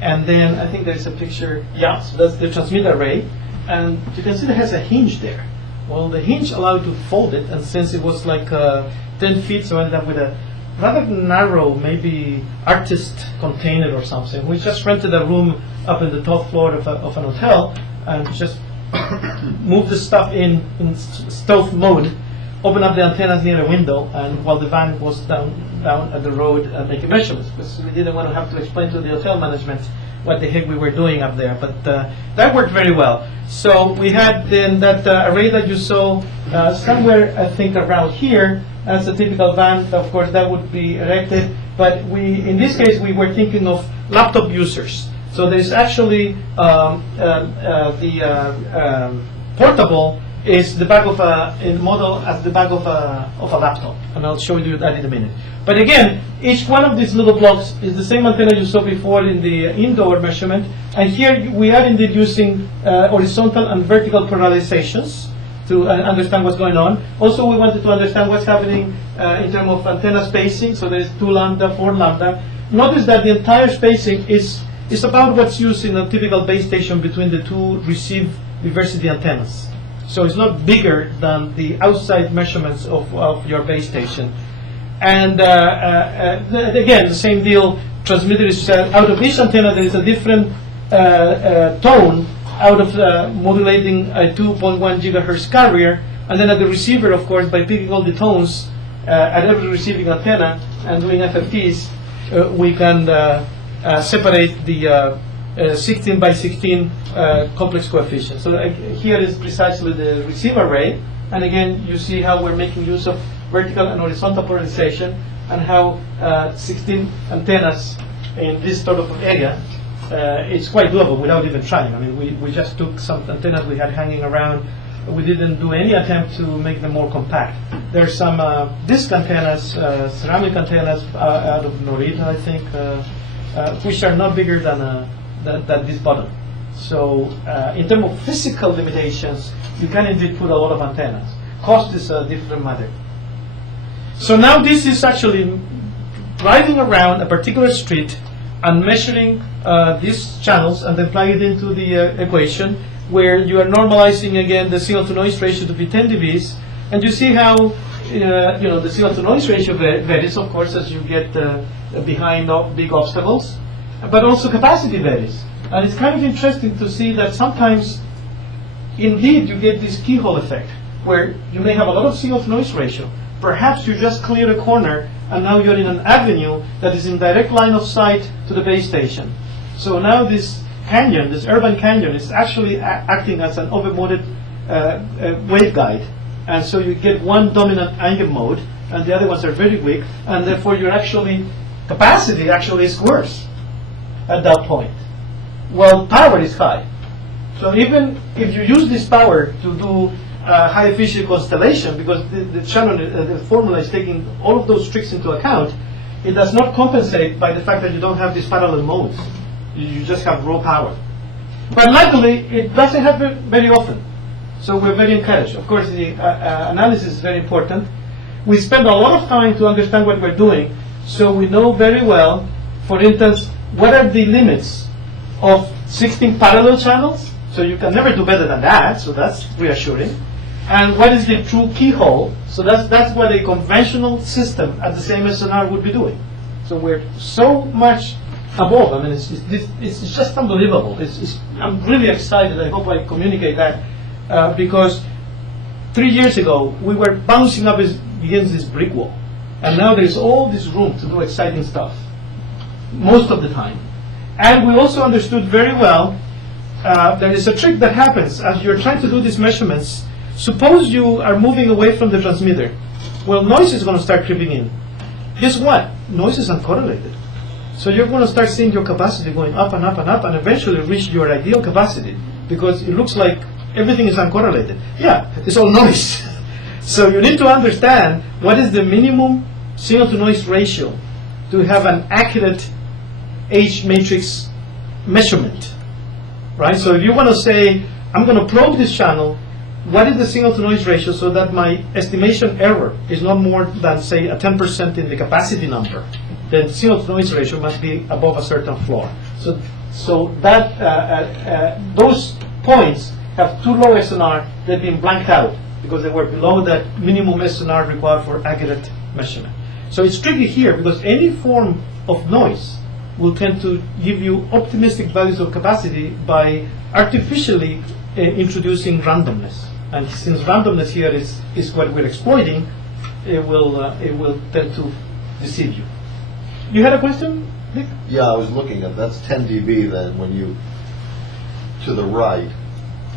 and then I think there's a picture, yeah, so that's the transmit array. And you can see it has a hinge there. Well, the hinge allowed to fold it, and since it was like 10 feet, so I ended up with a rather narrow, maybe artist container or something. We just rented a room up in the top floor of an hotel, and just moved the stuff in stealth mode, open up the antennas near a window, and while the van was down at the road making measurements, because we didn't want to have to explain to the hotel management what the heck we were doing up there, but that worked very well. So we had then that array that you saw somewhere, I think around here, as a typical van. Of course, that would be erected, but in this case, we were thinking of laptop users. So there's actually the portable is the back of a model as the back of a laptop, and I'll show you that in a minute. But again, each one of these little blocks is the same antenna you saw before in the indoor measurement, and here we are indeed using horizontal and vertical polarizations to understand what's going on. Also, we wanted to understand what's happening in terms of antenna spacing. So there's 2 lambda, 4 lambda. Notice that the entire spacing is about what's used in a typical base station between the 2 receive diversity antennas. So it's not bigger than the outside measurements of your base station. And again, the same deal, transmitter is out of each antenna there is a different tone out of modulating a 2.1 gigahertz carrier, and then at the receiver, of course, by picking all the tones at every receiving antenna and doing FFTs, we can separate the 16 by 16 complex coefficient. So here is precisely the receiver array, and again you see how we're making use of vertical and horizontal polarization, and how 16 antennas in this sort of area, it's quite doable without even trying. I mean, we just took some antennas we had hanging around. We didn't do any attempt to make them more compact. There's some disc antennas, ceramic antennas out of Norita, I think, which are not bigger than this button. So in terms of physical limitations, you can indeed put a lot of antennas. Cost is a different matter. So now this is actually driving around a particular street and measuring these channels and then plug it into the equation, where you are normalizing again the signal-to-noise ratio to be 10 dBs, and you see how the signal-to-noise ratio varies, of course, as you get behind big obstacles, but also capacity varies. And it's kind of interesting to see that sometimes, indeed, you get this keyhole effect, where you may have a lot of signal-to-noise ratio. Perhaps you just clear a corner, and now you're in an avenue that is in direct line of sight to the base station. So now this canyon, this urban canyon, is actually acting as an overmoded waveguide. And so you get one dominant angle mode, and the other ones are very weak, and therefore your capacity actually is worse at that point. Well, power is high. So even if you use this power to do high efficiency constellation, because the channel, the formula is taking all of those tricks into account, it does not compensate by the fact that you don't have these parallel modes. You just have raw power. But luckily, it doesn't happen very often. So we're very encouraged. Of course, the analysis is very important. We spend a lot of time to understand what we're doing, so we know very well, for instance, what are the limits of 16 parallel channels. So you can never do better than that, so that's reassuring. And what is the true keyhole? So that's what a conventional system at the same SNR would be doing. So we're so much above. I mean, it's just unbelievable. I'm really excited. I hope I communicate that because 3 years ago we were bouncing up against this brick wall, and now there's all this room to do exciting stuff most of the time. And we also understood very well there is a trick that happens as you're trying to do these measurements. Suppose you are moving away from the transmitter. Well, noise is going to start creeping in. Guess what? Noise is uncorrelated. So you're going to start seeing your capacity going up and up and up, and eventually reach your ideal capacity, because it looks like everything is uncorrelated. Yeah, it's all noise. So you need to understand what is the minimum signal-to-noise ratio to have an accurate H matrix measurement, right? So if you want to say, I'm going to probe this channel, what is the signal-to-noise ratio so that my estimation error is not more than, say, a 10% in the capacity number? Then signal-to-noise ratio must be above a certain floor. So that those points have too low SNR. They've been blanked out because they were below that minimum SNR required for accurate measurement. So it's tricky here because any form of noise will tend to give you optimistic values of capacity by artificially introducing randomness. And since randomness here is what we're exploiting, it will tend to deceive you. You had a question, Nick? Yeah, I was looking at that's 10 dB. Then when you to the right,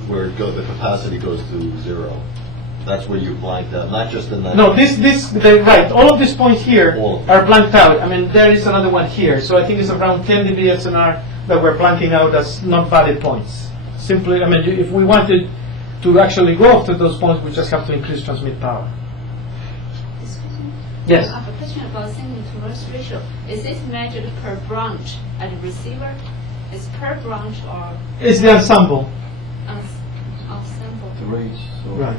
where the capacity goes to 0, that's where you blanked out. Not just in that. No, right. All of these points here are blanked out. I mean, there is another one here. So I think it's around 10 dB SNR that we're blanking out as not valid points. Simply, I mean, if we wanted to actually go after those points, we just have to increase transmit power. Yes. I have a question about signal-to-noise ratio. Is this measured per branch at the receiver? Is per branch or? It's the ensemble. Ensemble. Right.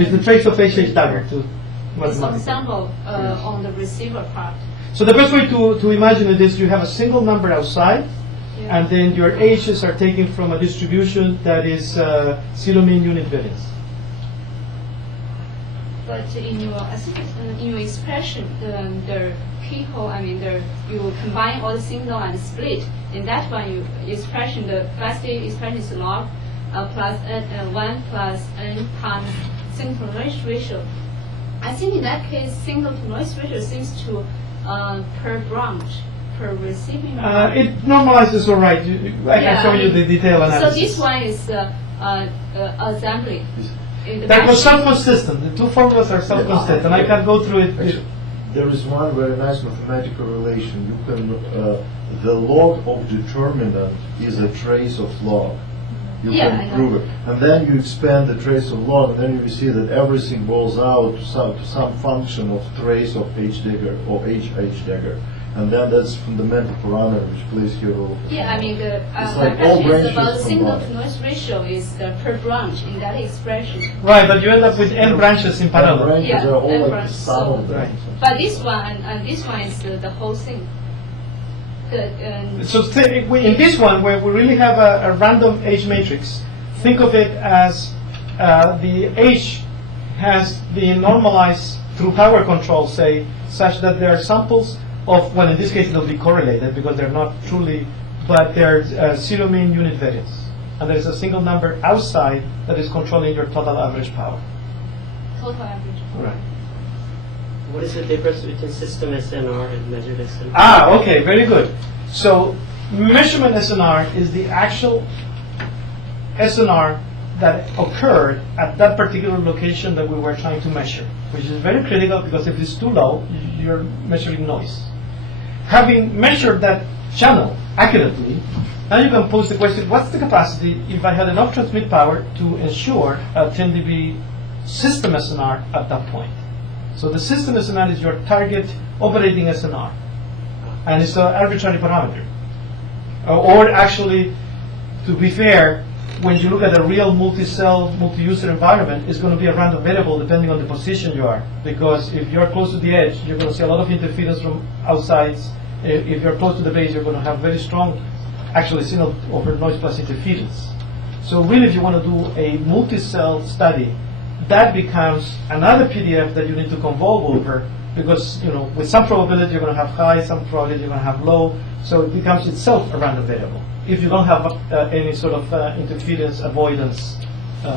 It's the trace of HH dagger to It's ensemble on the receiver part. So the best way to imagine it is you have a single number outside, and then your H's are taken from a distribution that is zero mean unit variance. But in your expression, the keyhole, I mean, you combine all the signal and split. In that one, the capacity expression is log, plus n, 1 plus n times signal to noise ratio. I think in that case, signal to noise ratio seems to per branch, per receiving. It normalizes all right. I can show you the detail analysis. So this one is assembly. That was self-consistent. The two formulas are self-consistent, and I can go through it. Actually, there is one very nice mathematical relation. You can the log of determinant is a trace of log. You can prove it, and then you expand the trace of log, and then you see that everything boils out to some function of trace of h dagger or h dagger, and then that's fundamental parameter which plays here a role. Yeah, I mean the like all question is about branches signal combined. to noise ratio is the per branch in that expression. Right, but you end up with n branches in parallel. Branches Yeah, are all n like the branches, sum so- of them. Right. But this one and this one is the whole thing. So in this one, where we really have a random H matrix, think of it as the H has been normalized through power control, say, such that there are samples of, well, in this case they'll be correlated because they're not truly, but they're zero mean unit variance. And there is a single number outside that is controlling your total average power. Total average. Right. What is the difference between system SNR and measured SNR? Ah, okay, very good. So measurement SNR is the actual SNR that occurred at that particular location that we were trying to measure, which is very critical because if it's too low, you're measuring noise. Having measured that channel accurately, now you can pose the question, what's the capacity if I had enough transmit power to ensure a 10 dB system SNR at that point? So the system SNR is your target operating SNR, and it's an arbitrary parameter. Or actually, to be fair, when you look at a real multi-cell, multi-user environment, it's going to be a random variable depending on the position you are. Because if you're close to the edge, you're going to see a lot of interference from outsides. If you're close to the base, you're going to have very strong, actually, signal over noise plus interference. So really, if you want to do a multi-cell study, that becomes another PDF that you need to convolve over, because with some probability you're going to have high, some probability you're going to have low, so it becomes itself a random variable if you don't have any sort of interference avoidance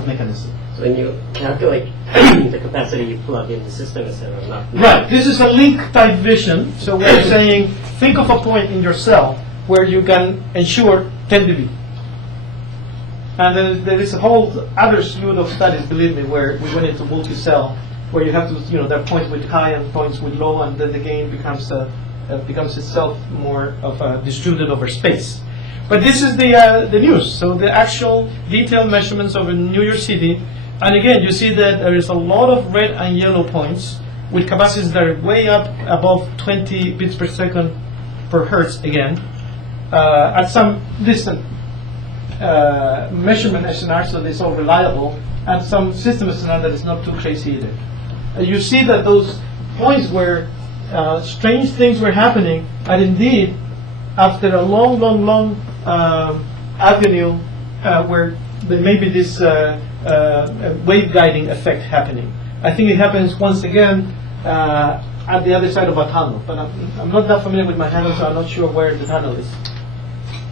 mechanism. So when you calculate the capacity, you plug in the system SNR, not Right. This is a link type vision. So we're saying, think of a point in your cell where you can ensure 10 dB. And then there is a whole other slew of studies, believe me, where we went into multi-cell, where you have to, there are points with high and points with low, and then the gain becomes itself more of a distributed over space. But this is the news. So the actual detailed measurements over New York City, and again, you see that there is a lot of red and yellow points with capacities that are way up above 20 bits per second per hertz again, at some distant measurement SNR, so it's all reliable, and some system SNR that is not too crazy either. You see that those points where strange things were happening, and indeed, after a long avenue where there may be this wave guiding effect happening. I think it happens once again at the other side of a tunnel, but I'm not that familiar with Manhattan, so I'm not sure where the tunnel is.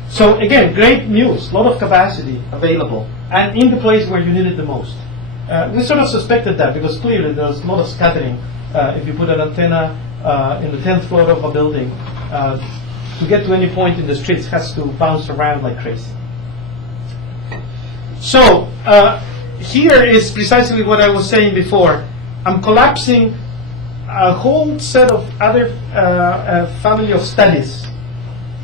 So again, great news, a lot of capacity available, and in the place where you need it the most. We sort of suspected that because clearly there's a lot of scattering. If you put an antenna in the 10th floor of a building, to get to any point in the streets has to bounce around like crazy. So here is precisely what I was saying before. I'm collapsing a whole set of other family of studies,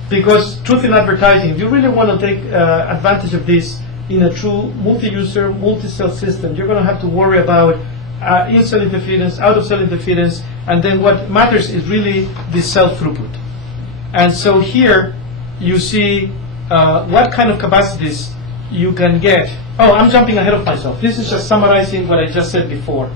because truth in advertising, if you really want to take advantage of this in a true multi-user, multi-cell system, you're going to have to worry about in-cell interference, out-of-cell interference, and then what matters is really the cell throughput. And so here you see what kind of capacities you can get. Oh, I'm jumping ahead of myself. This is just summarizing what I just said before.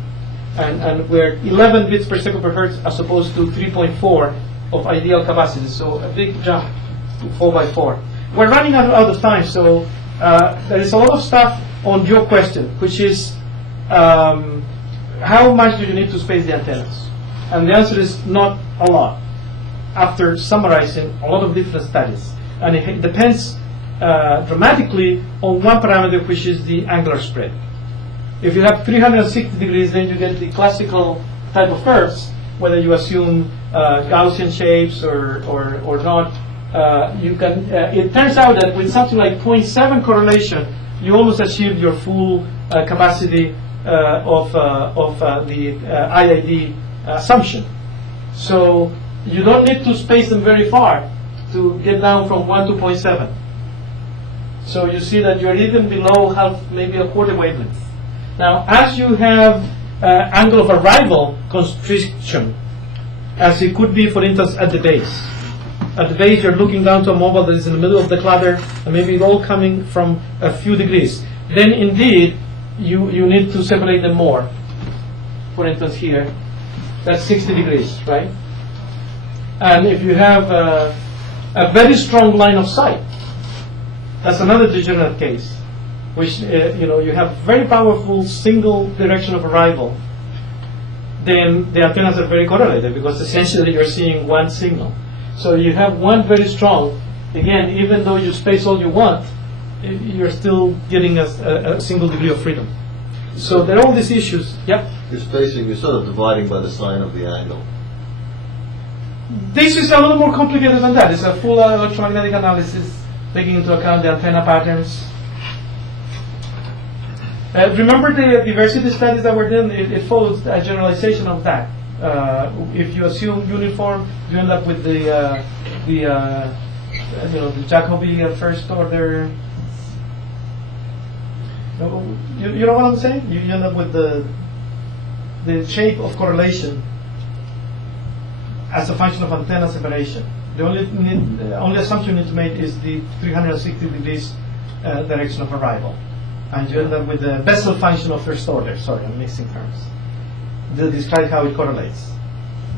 And we're 11 bits per second per hertz as opposed to 3.4 of ideal capacity. So a big jump to 4x4. We're running out of time, so there is a lot of stuff on your question, which is how much do you need to space the antennas? And the answer is not a lot, after summarizing a lot of different studies. And it depends dramatically on one parameter, which is the angular spread. If you have 360 degrees, then you get the classical type of curves, whether you assume Gaussian shapes or not. You can. It turns out that with something like 0.7 correlation, you almost achieve your full capacity of the IID assumption. So you don't need to space them very far to get down from 1 to 0.7. So you see that you're even below half, maybe a quarter wavelength. Now, as you have angle of arrival constriction, as it could be, for instance, at the base. At the base, you're looking down to a mobile that is in the middle of the clutter, and maybe it all coming from a few degrees. Then, indeed, you need to separate them more. For instance, here, that's 60 degrees, right? And if you have a very strong line of sight, that's another degenerate case, which you have very powerful single direction of arrival. Then the antennas are very correlated because essentially you're seeing one signal. So you have one very strong. Again, even though you space all you want, you're still getting a single degree of freedom. So there are all these issues. Yep. You're spacing. You're sort of dividing by the sine of the angle. This is a little more complicated than that. It's a full electromagnetic analysis, taking into account the antenna patterns. Remember the diversity studies that were done? It follows a generalization of that. If you assume uniform, you end up with the Jacobi first order. You know what I'm saying? You end up with the shape of correlation as a function of antenna separation. The only assumption you need to make is the 360 degrees direction of arrival. And you end up with the Bessel function of first order. Sorry, I'm mixing terms. To describe how it correlates.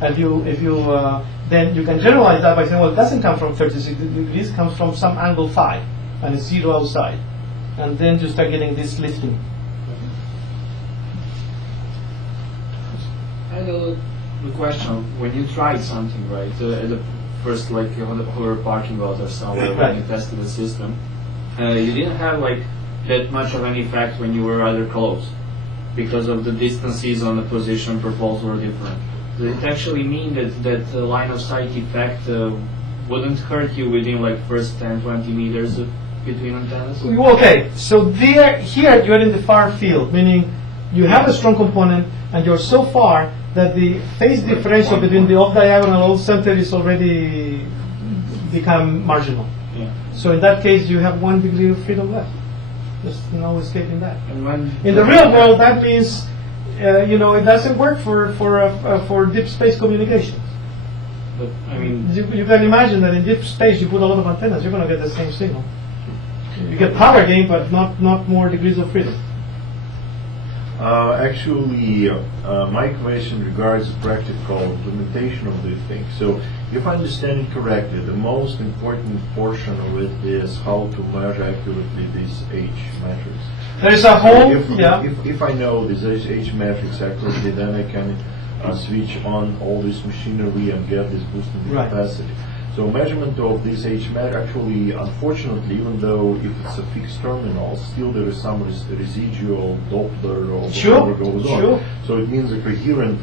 And then you can generalize that by saying, well, it doesn't come from 36 degrees, it comes from some angle phi, and it's zero outside. And then you start getting this lifting. I had a question. When you tried something, right, at the first, like you were parking lot or somewhere, Right. when you tested the system, you didn't have like that much of an effect when you were rather close, because of the distances on the position per poles were different. Does it actually mean that the line of sight effect wouldn't hurt you within like first 10-20 meters between antennas? Okay, so here you're in the far field, meaning you have a strong component and you're so far that the phase differential between the off-diagonal and off-center is already become marginal. Yeah. So in that case, you have 1 degree of freedom left. There's no escaping that. And when In the real world, that means it doesn't work for deep space communications. But I mean, You can imagine that in deep space, you put a lot of antennas, you're going to get the same signal. You get power gain, but not more degrees of freedom. Actually, my question regards the practical implementation of this thing. So, if I understand it correctly, the most important portion of it is how to measure accurately this H matrix. There is a whole, If I know this H matrix accurately, then I can switch on all this machinery and get this boost in the Right. capacity. So measurement of this H matrix, actually, unfortunately, even though if it's a fixed terminal, still there is some residual Doppler or Sure, whatever goes on. sure. So it means a coherent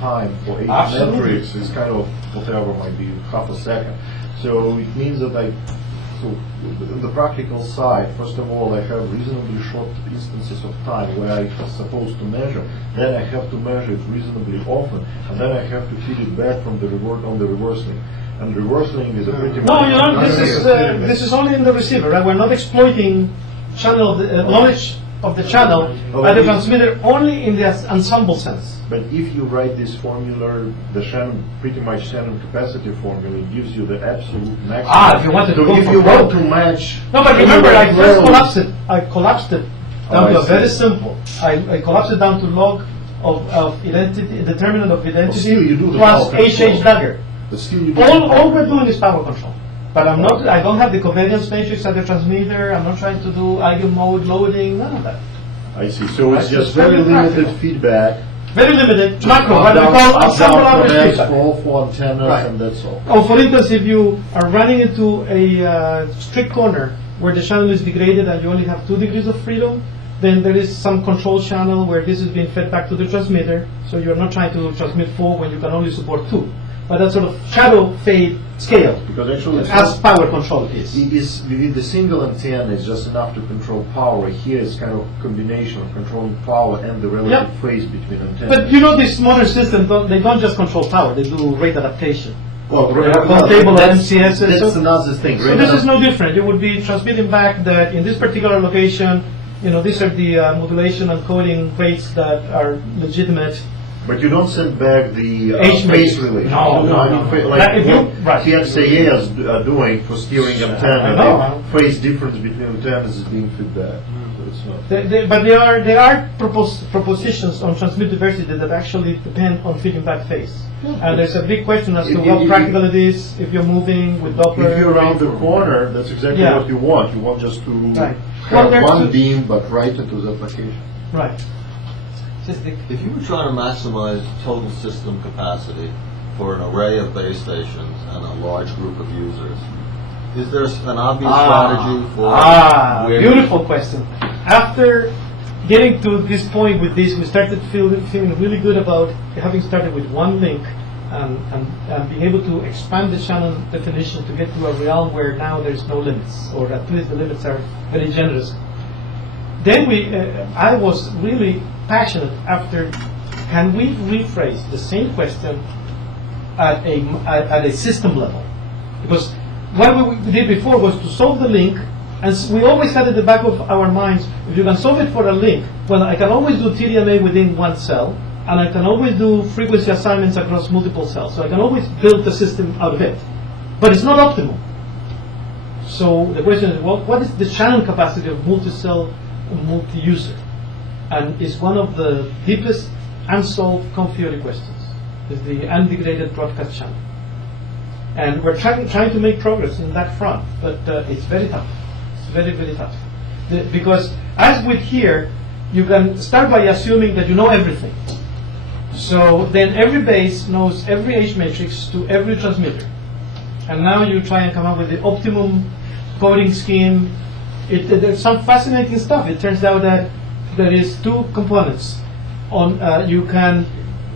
time for H Absolutely. matrix is kind of whatever, might be half a second. So it means that so on the practical side, first of all, I have reasonably short instances of time where I'm supposed to measure. Then I have to measure it reasonably often, and then I have to feed it back from the reverse link. And reverse link is a pretty No, this is only in the receiver, right? We're not exploiting channel knowledge of the channel by the transmitter only in the ensemble sense. But if you write this formula, the Shannon, pretty much Shannon capacity formula, it gives you the absolute maximum. If you wanted to So go if for you want both. to match. No, but remember, I first collapsed it down I to a see. very simple. I collapsed it down to log of identity, determinant of identity still you do the plus power control. HH dagger. But still you do All we're doing is power control. But I don't have the covariance matrix at the transmitter. I'm not trying to do eigen mode loading. None of that. I see. So it's Right, just it's very very limited practical. feedback Very limited, macro, what we call ensemble average for feedback. all 4 antennas, Right. and that's all. Oh, for instance, if you are running into a strict corner where the channel is degraded and you only have 2 degrees of freedom, then there is some control channel where this is being fed back to the transmitter, so you're not trying to transmit 4 when you can only support 2. But that sort of shadow fade scale, Because actually, as power control is. with the single antenna is just enough to control power. Here it's kind of a combination of controlling power and the relative Yep. phase between antennas. But you know, these modern systems, they don't just control power, they do rate adaptation. well, table of MCS, that's so- another thing. So this is no different. It would be transmitting back that in this particular location, you know, these are the modulation and coding rates that are legitimate. But you don't send back the H phase matrix. relation. No, no, I mean, no. fa- That Like if you- what right. TNCA is doing for steering I antenna, know. the phase difference between antennas is being fed back. So it's not. But there are propositions on transmit diversity that actually depend on feeding back phase. And there's a big question as to how practical it is if you're moving with Doppler. If you're around the corner, that's exactly Yeah. what you want. You want just to Right. have Well, there's one two- beam, but right into that location. Right. Just the, If you were trying to maximize total system capacity for an array of base stations and a large group of users, is there an obvious strategy for where beautiful question. After getting to this point with this, we started feeling really good about having started with one link and being able to expand the channel definition to get to a realm where now there's no limits, or at least the limits are very generous. Then I was really passionate after, can we rephrase the same question at a system level? Because what we did before was to solve the link, and we always had at the back of our minds, if you can solve it for a link, well, I can always do TDMA within one cell, and I can always do frequency assignments across multiple cells. So I can always build the system out of it. But it's not optimal. So the question is, well, what is the channel capacity of multi-cell, multi-user? And it's one of the deepest unsolved comp theory questions. Is the undegraded broadcast channel. And we're trying to make progress in that front, but it's very tough. It's very, very tough. Because as with here, you can start by assuming that you know everything. So then every base knows every H matrix to every transmitter. And now you try and come up with the optimum coding scheme. There's some fascinating stuff. It turns out that there is 2 components. You can,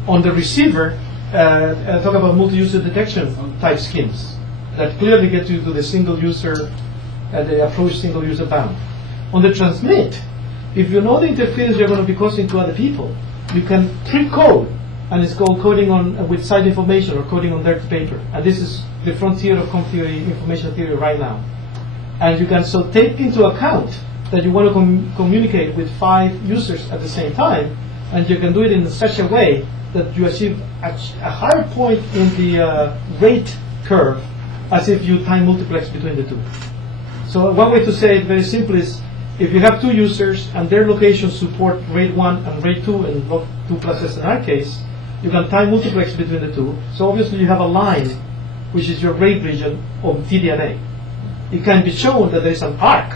on the receiver, talk about multi-user detection type schemes that clearly get you to the single user, the approach single user bound. On the transmit, if you know the interference you're going to be causing to other people, you can pre-code, and it's called coding on with side information or coding on dirty paper. And this is the frontier of comp theory, information theory right now. And you can so take into account that you want to communicate with 5 users at the same time, and you can do it in such a way that you achieve a higher point in the rate curve as if you time multiplex between the 2. So one way to say it very simply is, if you have 2 users and their locations support rate 1 and rate 2 and log 2 plus S in our case, you can time multiplex between the 2. So obviously you have a line which is your rate region of TDNA. It can be shown that there is an arc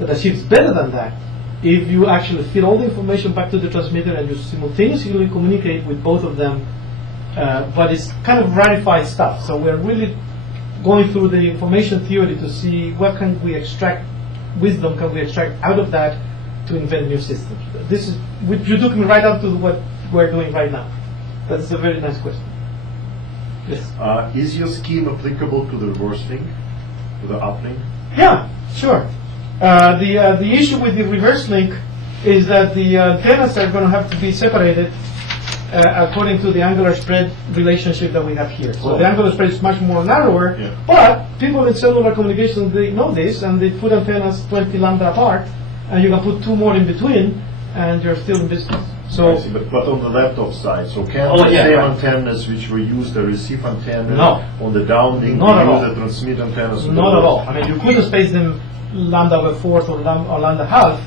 that achieves better than that if you actually feed all the information back to the transmitter and you simultaneously communicate with both of them. But it's kind of ratified stuff. So we're really going through the information theory to see what can we extract, wisdom can we extract out of that to invent new systems. This is, you took me right up to what we're doing right now. That is a very nice question. Yes. Is your scheme applicable to the reverse link, to the uplink? Yeah, sure. The issue with the reverse link is that the antennas are going to have to be separated according to the angular spread relationship that we have here. So the angular spread is much more narrower, but people in cellular communications, they know this, and they put antennas 20 lambda apart, and you can put 2 more in between, and you're still in business. So, I see, but on the laptop side, so can the same antennas which were used, the receive antennas, on the downlink, use the transmit antennas? Not at all. I mean, you could space them lambda over 4th or lambda half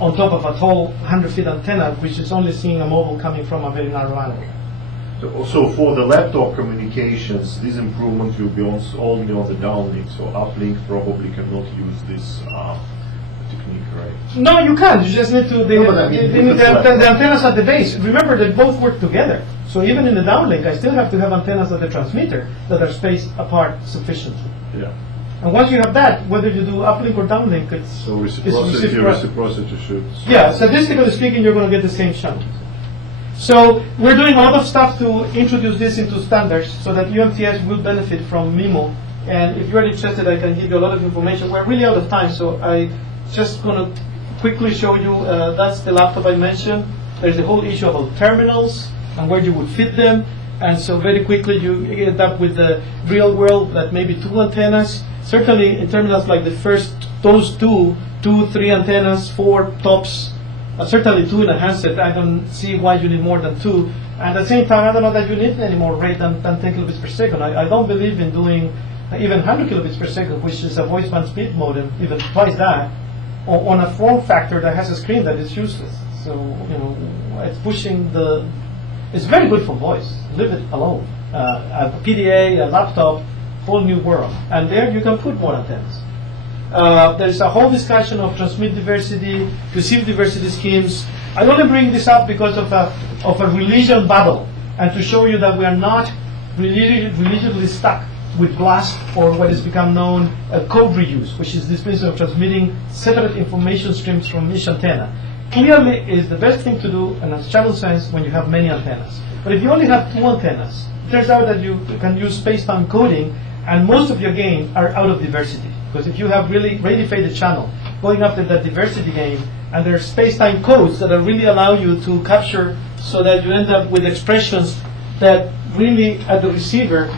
on top of a tall 100-feet antenna, which is only seeing a mobile coming from a very narrow angle. So for the laptop communications, this improvement will be only on the downlink, so uplink probably cannot use this technique, right? No, you can't. You just need to. No, but I mean, The antennas at the base. Remember, they both work together. So even in the downlink, I still have to have antennas at the transmitter that are spaced apart sufficiently. Yeah. And once you have that, whether you do uplink or downlink, it's So it's reciprocity should. Yeah, statistically speaking, you're going to get the same channel. So we're doing a lot of stuff to introduce this into standards so that UMTS will benefit from MIMO. And if you're interested, I can give you a lot of information. We're really out of time, so I just going to quickly show you. That's the laptop I mentioned. There's the whole issue about terminals and where you would fit them. And so very quickly you end up with the real world that maybe 2 antennas. Certainly in terminals like the first, those 2, 3 antennas, 4 tops. Certainly 2 in a handset. I don't see why you need more than 2. And at the same time, I don't know that you need any more rate than 10 kilobits per second. I don't believe in doing even 100 kilobits per second, which is a voice band speed modem, even twice that, on a form factor that has a screen that is useless. So, it's pushing the. It's very good for voice. Leave it alone. A PDA, a laptop, whole new world. And there you can put more antennas. There's a whole discussion of transmit diversity, receive diversity schemes. I only bring this up because of a religion battle, and to show you that we are not religiously stuck with BLAST or what has become known code reuse, which is this principle of transmitting separate information streams from each antenna. Clearly is the best thing to do in a channel sense when you have many antennas. But if you only have 2 antennas, it turns out that you can use space-time coding, and most of your gain are out of diversity. Because if you have really radiated the channel, going after that diversity gain, and there are space-time codes that really allow you to capture so that you end up with expressions that really, at the receiver,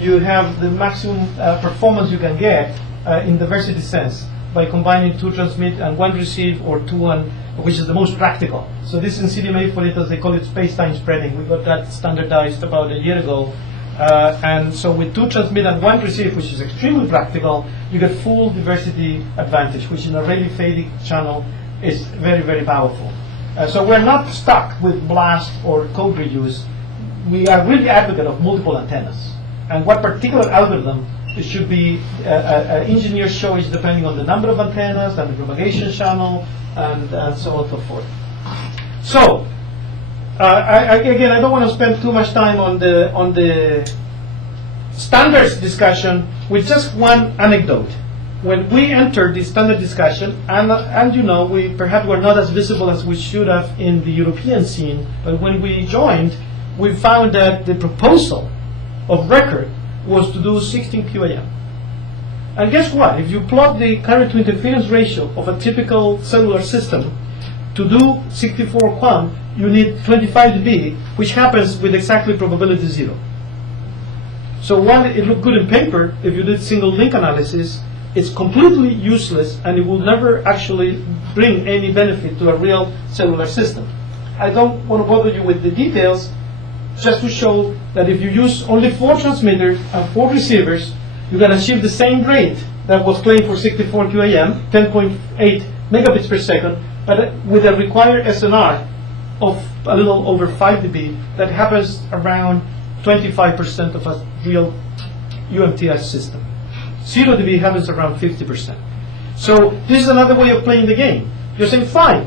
you have the maximum performance you can get in diversity sense by combining 2 transmit and 1 receive, or 2 and which is the most practical. So this in CDMA, for instance, they call it space-time spreading. We got that standardized about a year ago. And so with 2 transmit and 1 receive, which is extremely practical, you get full diversity advantage, which in a really faded channel is very, very powerful. So we're not stuck with BLAST or code reuse. We are really advocate of multiple antennas. And what particular algorithm it should be engineer's choice depending on the number of antennas and the propagation channel and so on and so forth. So, again, I don't want to spend too much time on the standards discussion with just one anecdote. When we entered the standard discussion, and we perhaps were not as visible as we should have in the European scene, but when we joined, we found that the proposal of record was to do 16 QAM. And guess what? If you plot the current to interference ratio of a typical cellular system, to do 64 QAM, you need 25 dB, which happens with exactly probability 0. So while it looked good in paper, if you did single link analysis, it's completely useless and it will never actually bring any benefit to a real cellular system. I don't want to bother you with the details, just to show that if you use only 4 transmitters and 4 receivers, you can achieve the same rate that was claimed for 64 QAM, 10.8 megabits per second, but with a required SNR of a little over 5 dB that happens around 25% of a real UMTS system. 0 dB happens around 50%. So this is another way of playing the game. You're saying, fine,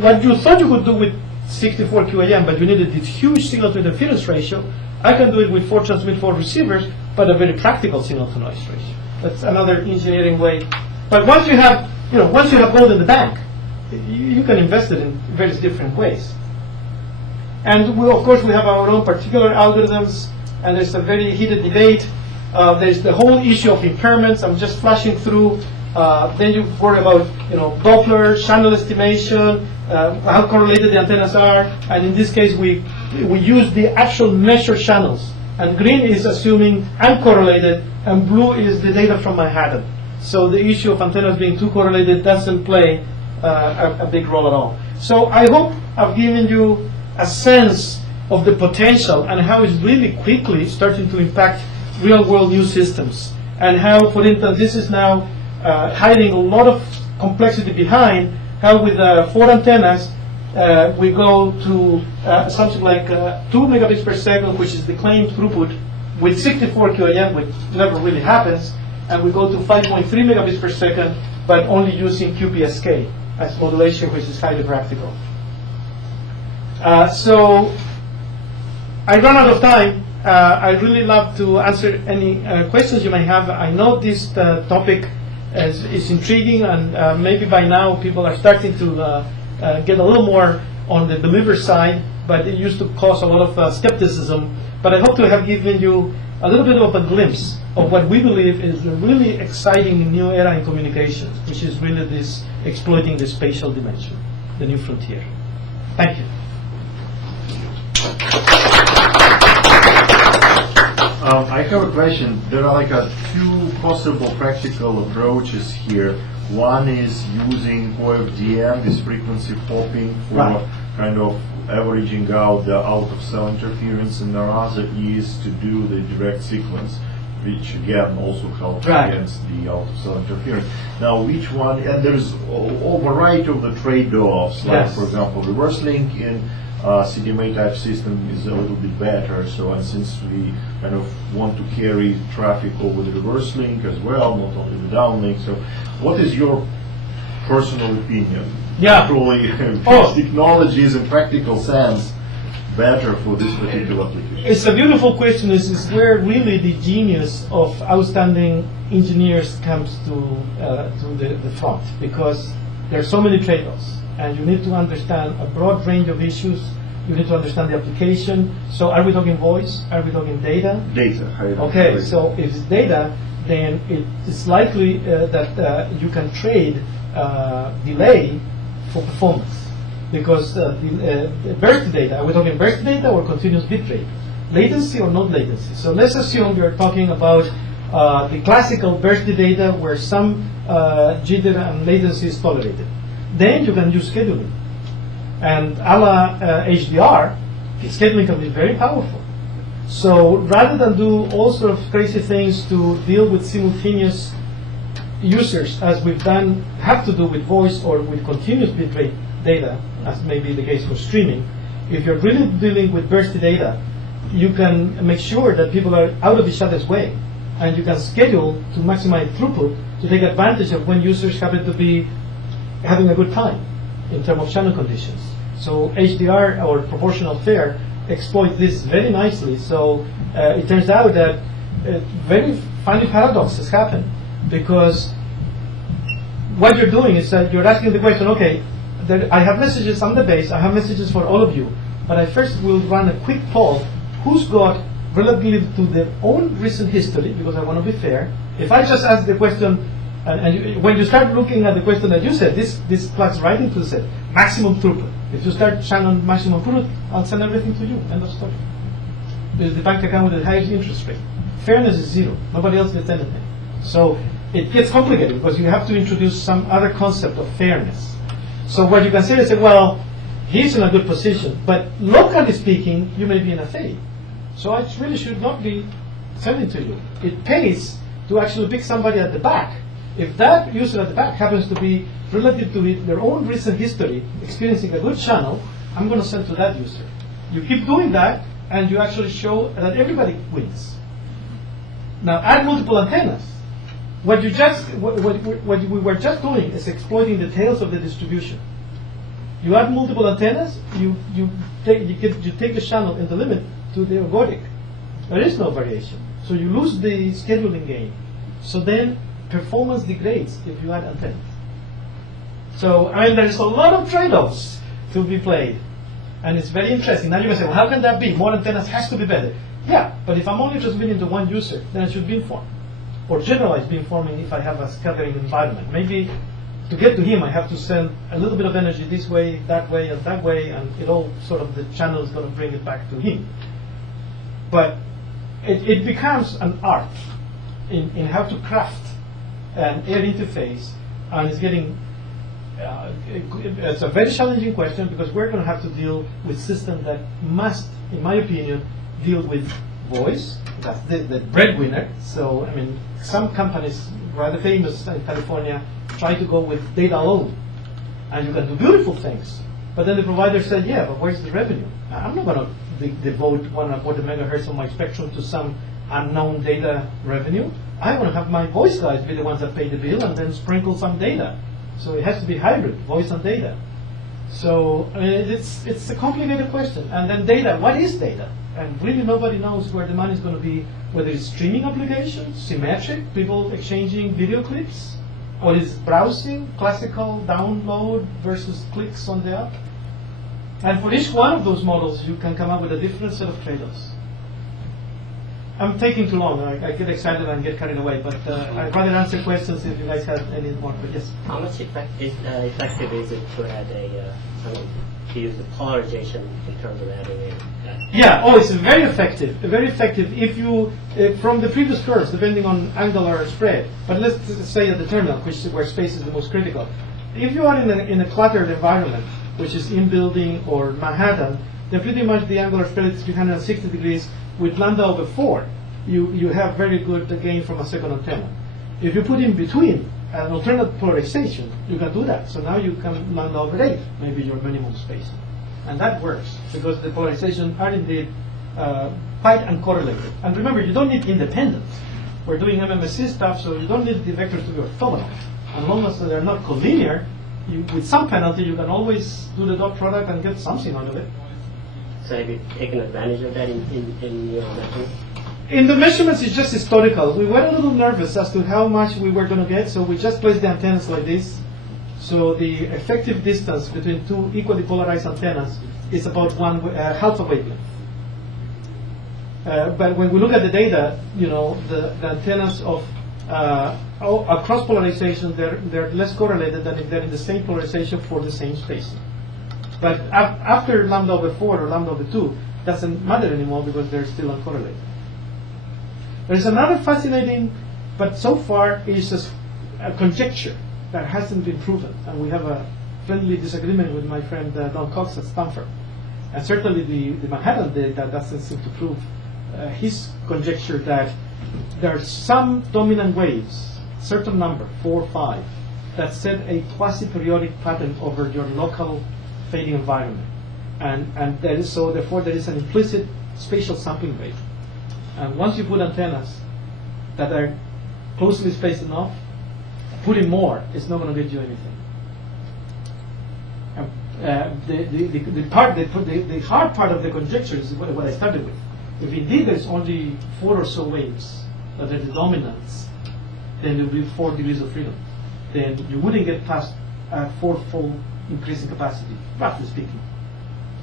what you thought you could do with 64 QAM, but you needed this huge signal to interference ratio, I can do it with 4 transmit, 4 receivers, but a very practical signal to noise ratio. That's another engineering way. But once you have gold in the bank, you can invest it in various different ways. And of course we have our own particular algorithms, and there's a very heated debate. There's the whole issue of impairments. I'm just flashing through. Then you worry about Doppler, channel estimation, how correlated the antennas are, and in this case we use the actual measured channels. And green is assuming uncorrelated, and blue is the data from Manhattan. So the issue of antennas being too correlated doesn't play a big role at all. So I hope I've given you a sense of the potential and how it's really quickly starting to impact real-world new systems, and how, for instance, this is now hiding a lot of complexity behind how with 4 antennas we go to something like 2 megabits per second, which is the claimed throughput, with 64 QAM, which never really happens, and we go to 5.3 megabits per second but only using QPSK as modulation, which is highly practical. So I run out of time. I'd really love to answer any questions you may have. I know this topic is intriguing, and maybe by now people are starting to get a little more on the believer side, but it used to cause a lot of skepticism. But I hope to have given you a little bit of a glimpse of what we believe is a really exciting new era in communications, which is really this exploiting the spatial dimension, the new frontier. Thank you. I have a question. There are like two possible practical approaches here. One is using OFDM, this frequency hopping, for Right. kind of averaging out the out-of-cell interference, and the other is to do the direct sequence, which again also helps Right. against the out-of-cell interference. Now, which one? And there's a variety of the trade-offs, like Yes. for example, reverse link in CDMA type system is a little bit better. So, and since we kind of want to carry traffic over the reverse link as well, not only the downlink. So, what is your personal opinion? Yeah. Actually, Oh. technologies in practical sense better for this particular application? It's a beautiful question. This is where really the genius of outstanding engineers comes to the front, because there are so many trade-offs, and you need to understand a broad range of issues. You need to understand the application. So are we talking voice? Are we talking data? Data. Okay, so if it's data, then it is likely that you can trade delay for performance, because the burst data, are we talking burst data or continuous bit rate? Latency or not latency? So let's assume you're talking about the classical burst data where some jitter and latency is tolerated. Then you can use scheduling. And a la HDR, the scheduling can be very powerful. So rather than do all sort of crazy things to deal with simultaneous users, as we've done, have to do with voice or with continuous bitrate data, as may be the case for streaming, if you're really dealing with burst data, you can make sure that people are out of each other's way, and you can schedule to maximize throughput to take advantage of when users happen to be having a good time in terms of channel conditions. So HDR, or proportional fair, exploits this very nicely. So it turns out that very funny paradoxes happen, because what you're doing is that you're asking the question, okay, I have messages on the base, I have messages for all of you, but I first will run a quick poll, who's got, relative to their own recent history, because I want to be fair. If I just ask the question, when you start looking at the question that you said, this plugs right into the set, maximum throughput. If you start channel maximum throughput, I'll send everything to you, end of story. There's the bank account with the highest interest rate. Fairness is zero, nobody else gets anything. So it gets complicated, because you have to introduce some other concept of fairness. So what you can say is, well, he's in a good position, but locally speaking, you may be in a fade. So I really should not be sending to you. It pays to actually pick somebody at the back. If that user at the back happens to be, relative to their own recent history, experiencing a good channel, I'm going to send to that user. You keep doing that, and you actually show that everybody wins. Now add multiple antennas. What we were just doing is exploiting the tails of the distribution. You add multiple antennas, you take the channel in the limit to the ergodic. There is no variation. So you lose the scheduling game. So then performance degrades if you add antennas. So I mean, there's a lot of trade-offs to be played. And it's very interesting. Now you may say, well, how can that be? More antennas has to be better. Yeah, but if I'm only transmitting to one user, then I should beamform. Or generalized beamforming if I have a scattering environment. Maybe to get to him, I have to send a little bit of energy this way, and that way, and it all sort of, the channel is going to bring it back to him. But it becomes an art in how to craft an air interface, and it's getting, it's a very challenging question, because we're going to have to deal with systems that must, in my opinion, deal with voice. That's the breadwinner. So, I mean, some companies, rather famous in California, try to go with data alone. And you can do beautiful things. But then the provider said, yeah, but where's the revenue? I'm not going to devote 1.25 megahertz of my spectrum to some unknown data revenue. I want to have my voice guys be the ones that pay the bill and then sprinkle some data. So it has to be hybrid, voice and data. So it's a complicated question. And then data, what is data? And really nobody knows where the money is going to be, whether it's streaming applications, symmetric, people exchanging video clips, or is browsing, classical download versus clicks on the app. And for each one of those models, you can come up with a different set of trade-offs. I'm taking too long. I get excited and get carried away, but I'd rather answer questions if you guys have any more. But yes. How much effective is it to add to use the polarization in terms of adding a? Yeah. Oh, it's very effective. Very effective. If you from the previous curves, depending on angular spread. But let's say at the terminal, where space is the most critical. If you are in a cluttered environment, which is in building or Manhattan, then pretty much the angular spread is 360 degrees. With lambda over 4, you have very good gain from a second antenna. If you put in between an alternate polarization, you can do that. So now you can lambda over 8, maybe your minimum space. And that works because the polarizations are indeed quite uncorrelated. And remember, you don't need independence. We're doing MMSC stuff, so you don't need the vectors to be orthogonal. As long as they're not collinear, with some penalty, you can always do the dot product and get something out of it. So have you taken advantage of that in your measurements? In the measurements, it's just historical. We were a little nervous as to how much we were going to get, so we just placed the antennas like this. So the effective distance between two equally polarized antennas is about half a wavelength. But when we look at the data, the antennas of across polarization, they're less correlated than if they're in the same polarization for the same spacing. But after lambda over 4 or lambda over 2, doesn't matter anymore because they're still uncorrelated. There's another fascinating, but so far is just a conjecture that hasn't been proven. And we have a friendly disagreement with my friend Don Cox at Stanford. And certainly the Manhattan data doesn't seem to prove his conjecture that there are some dominant waves, certain number, 4 or 5, that set a quasi-periodic pattern over your local fading environment, and there is, so therefore there is an implicit spatial sampling rate. And once you put antennas that are closely spaced enough, putting more is not going to get you anything. The hard part of the conjecture is what I started with. If indeed there's only 4 or so waves that are the dominants, then there will be 4 degrees of freedom. Then you wouldn't get past a 4-fold increase in capacity, roughly speaking.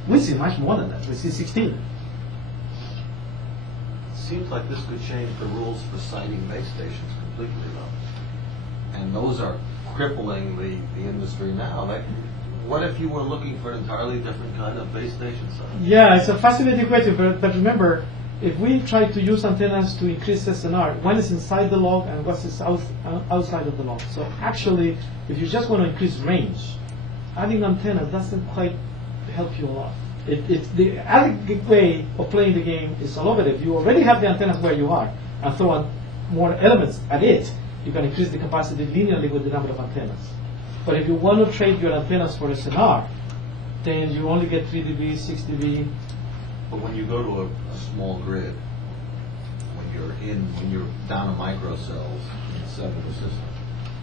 We see much more than that. We see 16. Seems like this could change the rules for siting base stations completely, though. And those are crippling the industry now. What if you were looking for an entirely different kind of base station site? Yeah, it's a fascinating question, but remember, if we try to use antennas to increase SNR, one is inside the log and one is outside of the log. So actually, if you just want to increase range, adding antennas doesn't quite help you a lot. The adequate way of playing the game is a lot better. If you already have the antennas where you are and throw on more elements at it, you can increase the capacity linearly with the number of antennas. But if you want to trade your antennas for SNR, then you only get 3 dB, 6 dB. But when you go to a small grid, when you're down to microcells instead of the system,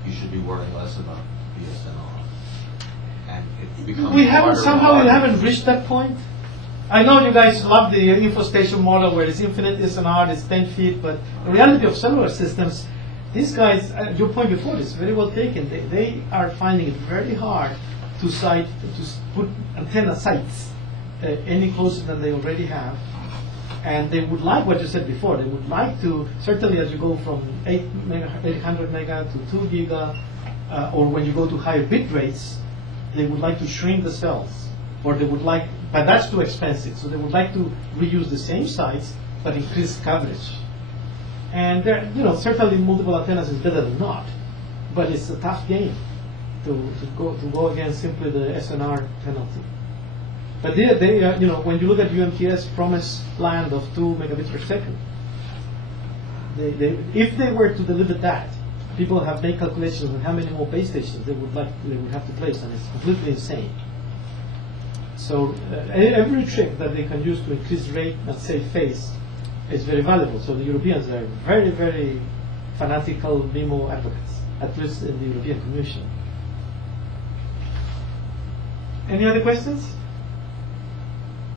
you should be worrying less about BSNR. And it becomes we haven't reached that point. I know you guys love the infostation model where it's infinite SNR, it's 10 feet, but the reality of cellular systems, these guys, your point before is very well taken. They are finding it very hard to put antenna sites any closer than they already have. And they would like what you said before. They would like to, certainly as you go from 800 mega to 2 giga, or when you go to higher bit rates, they would like to shrink the cells. Or they would like, but that's too expensive. So they would like to reuse the same sites, but increase coverage. And there, certainly multiple antennas is better than not, but it's a tough game to go against simply the SNR penalty. But when you look at UMTS promised land of 2 megabits per second, if they were to deliver that, people have made calculations on how many more base stations they would have to place, and it's completely insane. So every trick that they can use to increase rate and save phase is very valuable. So the Europeans are very, very fanatical MIMO advocates, at least in the European Commission. Any other questions?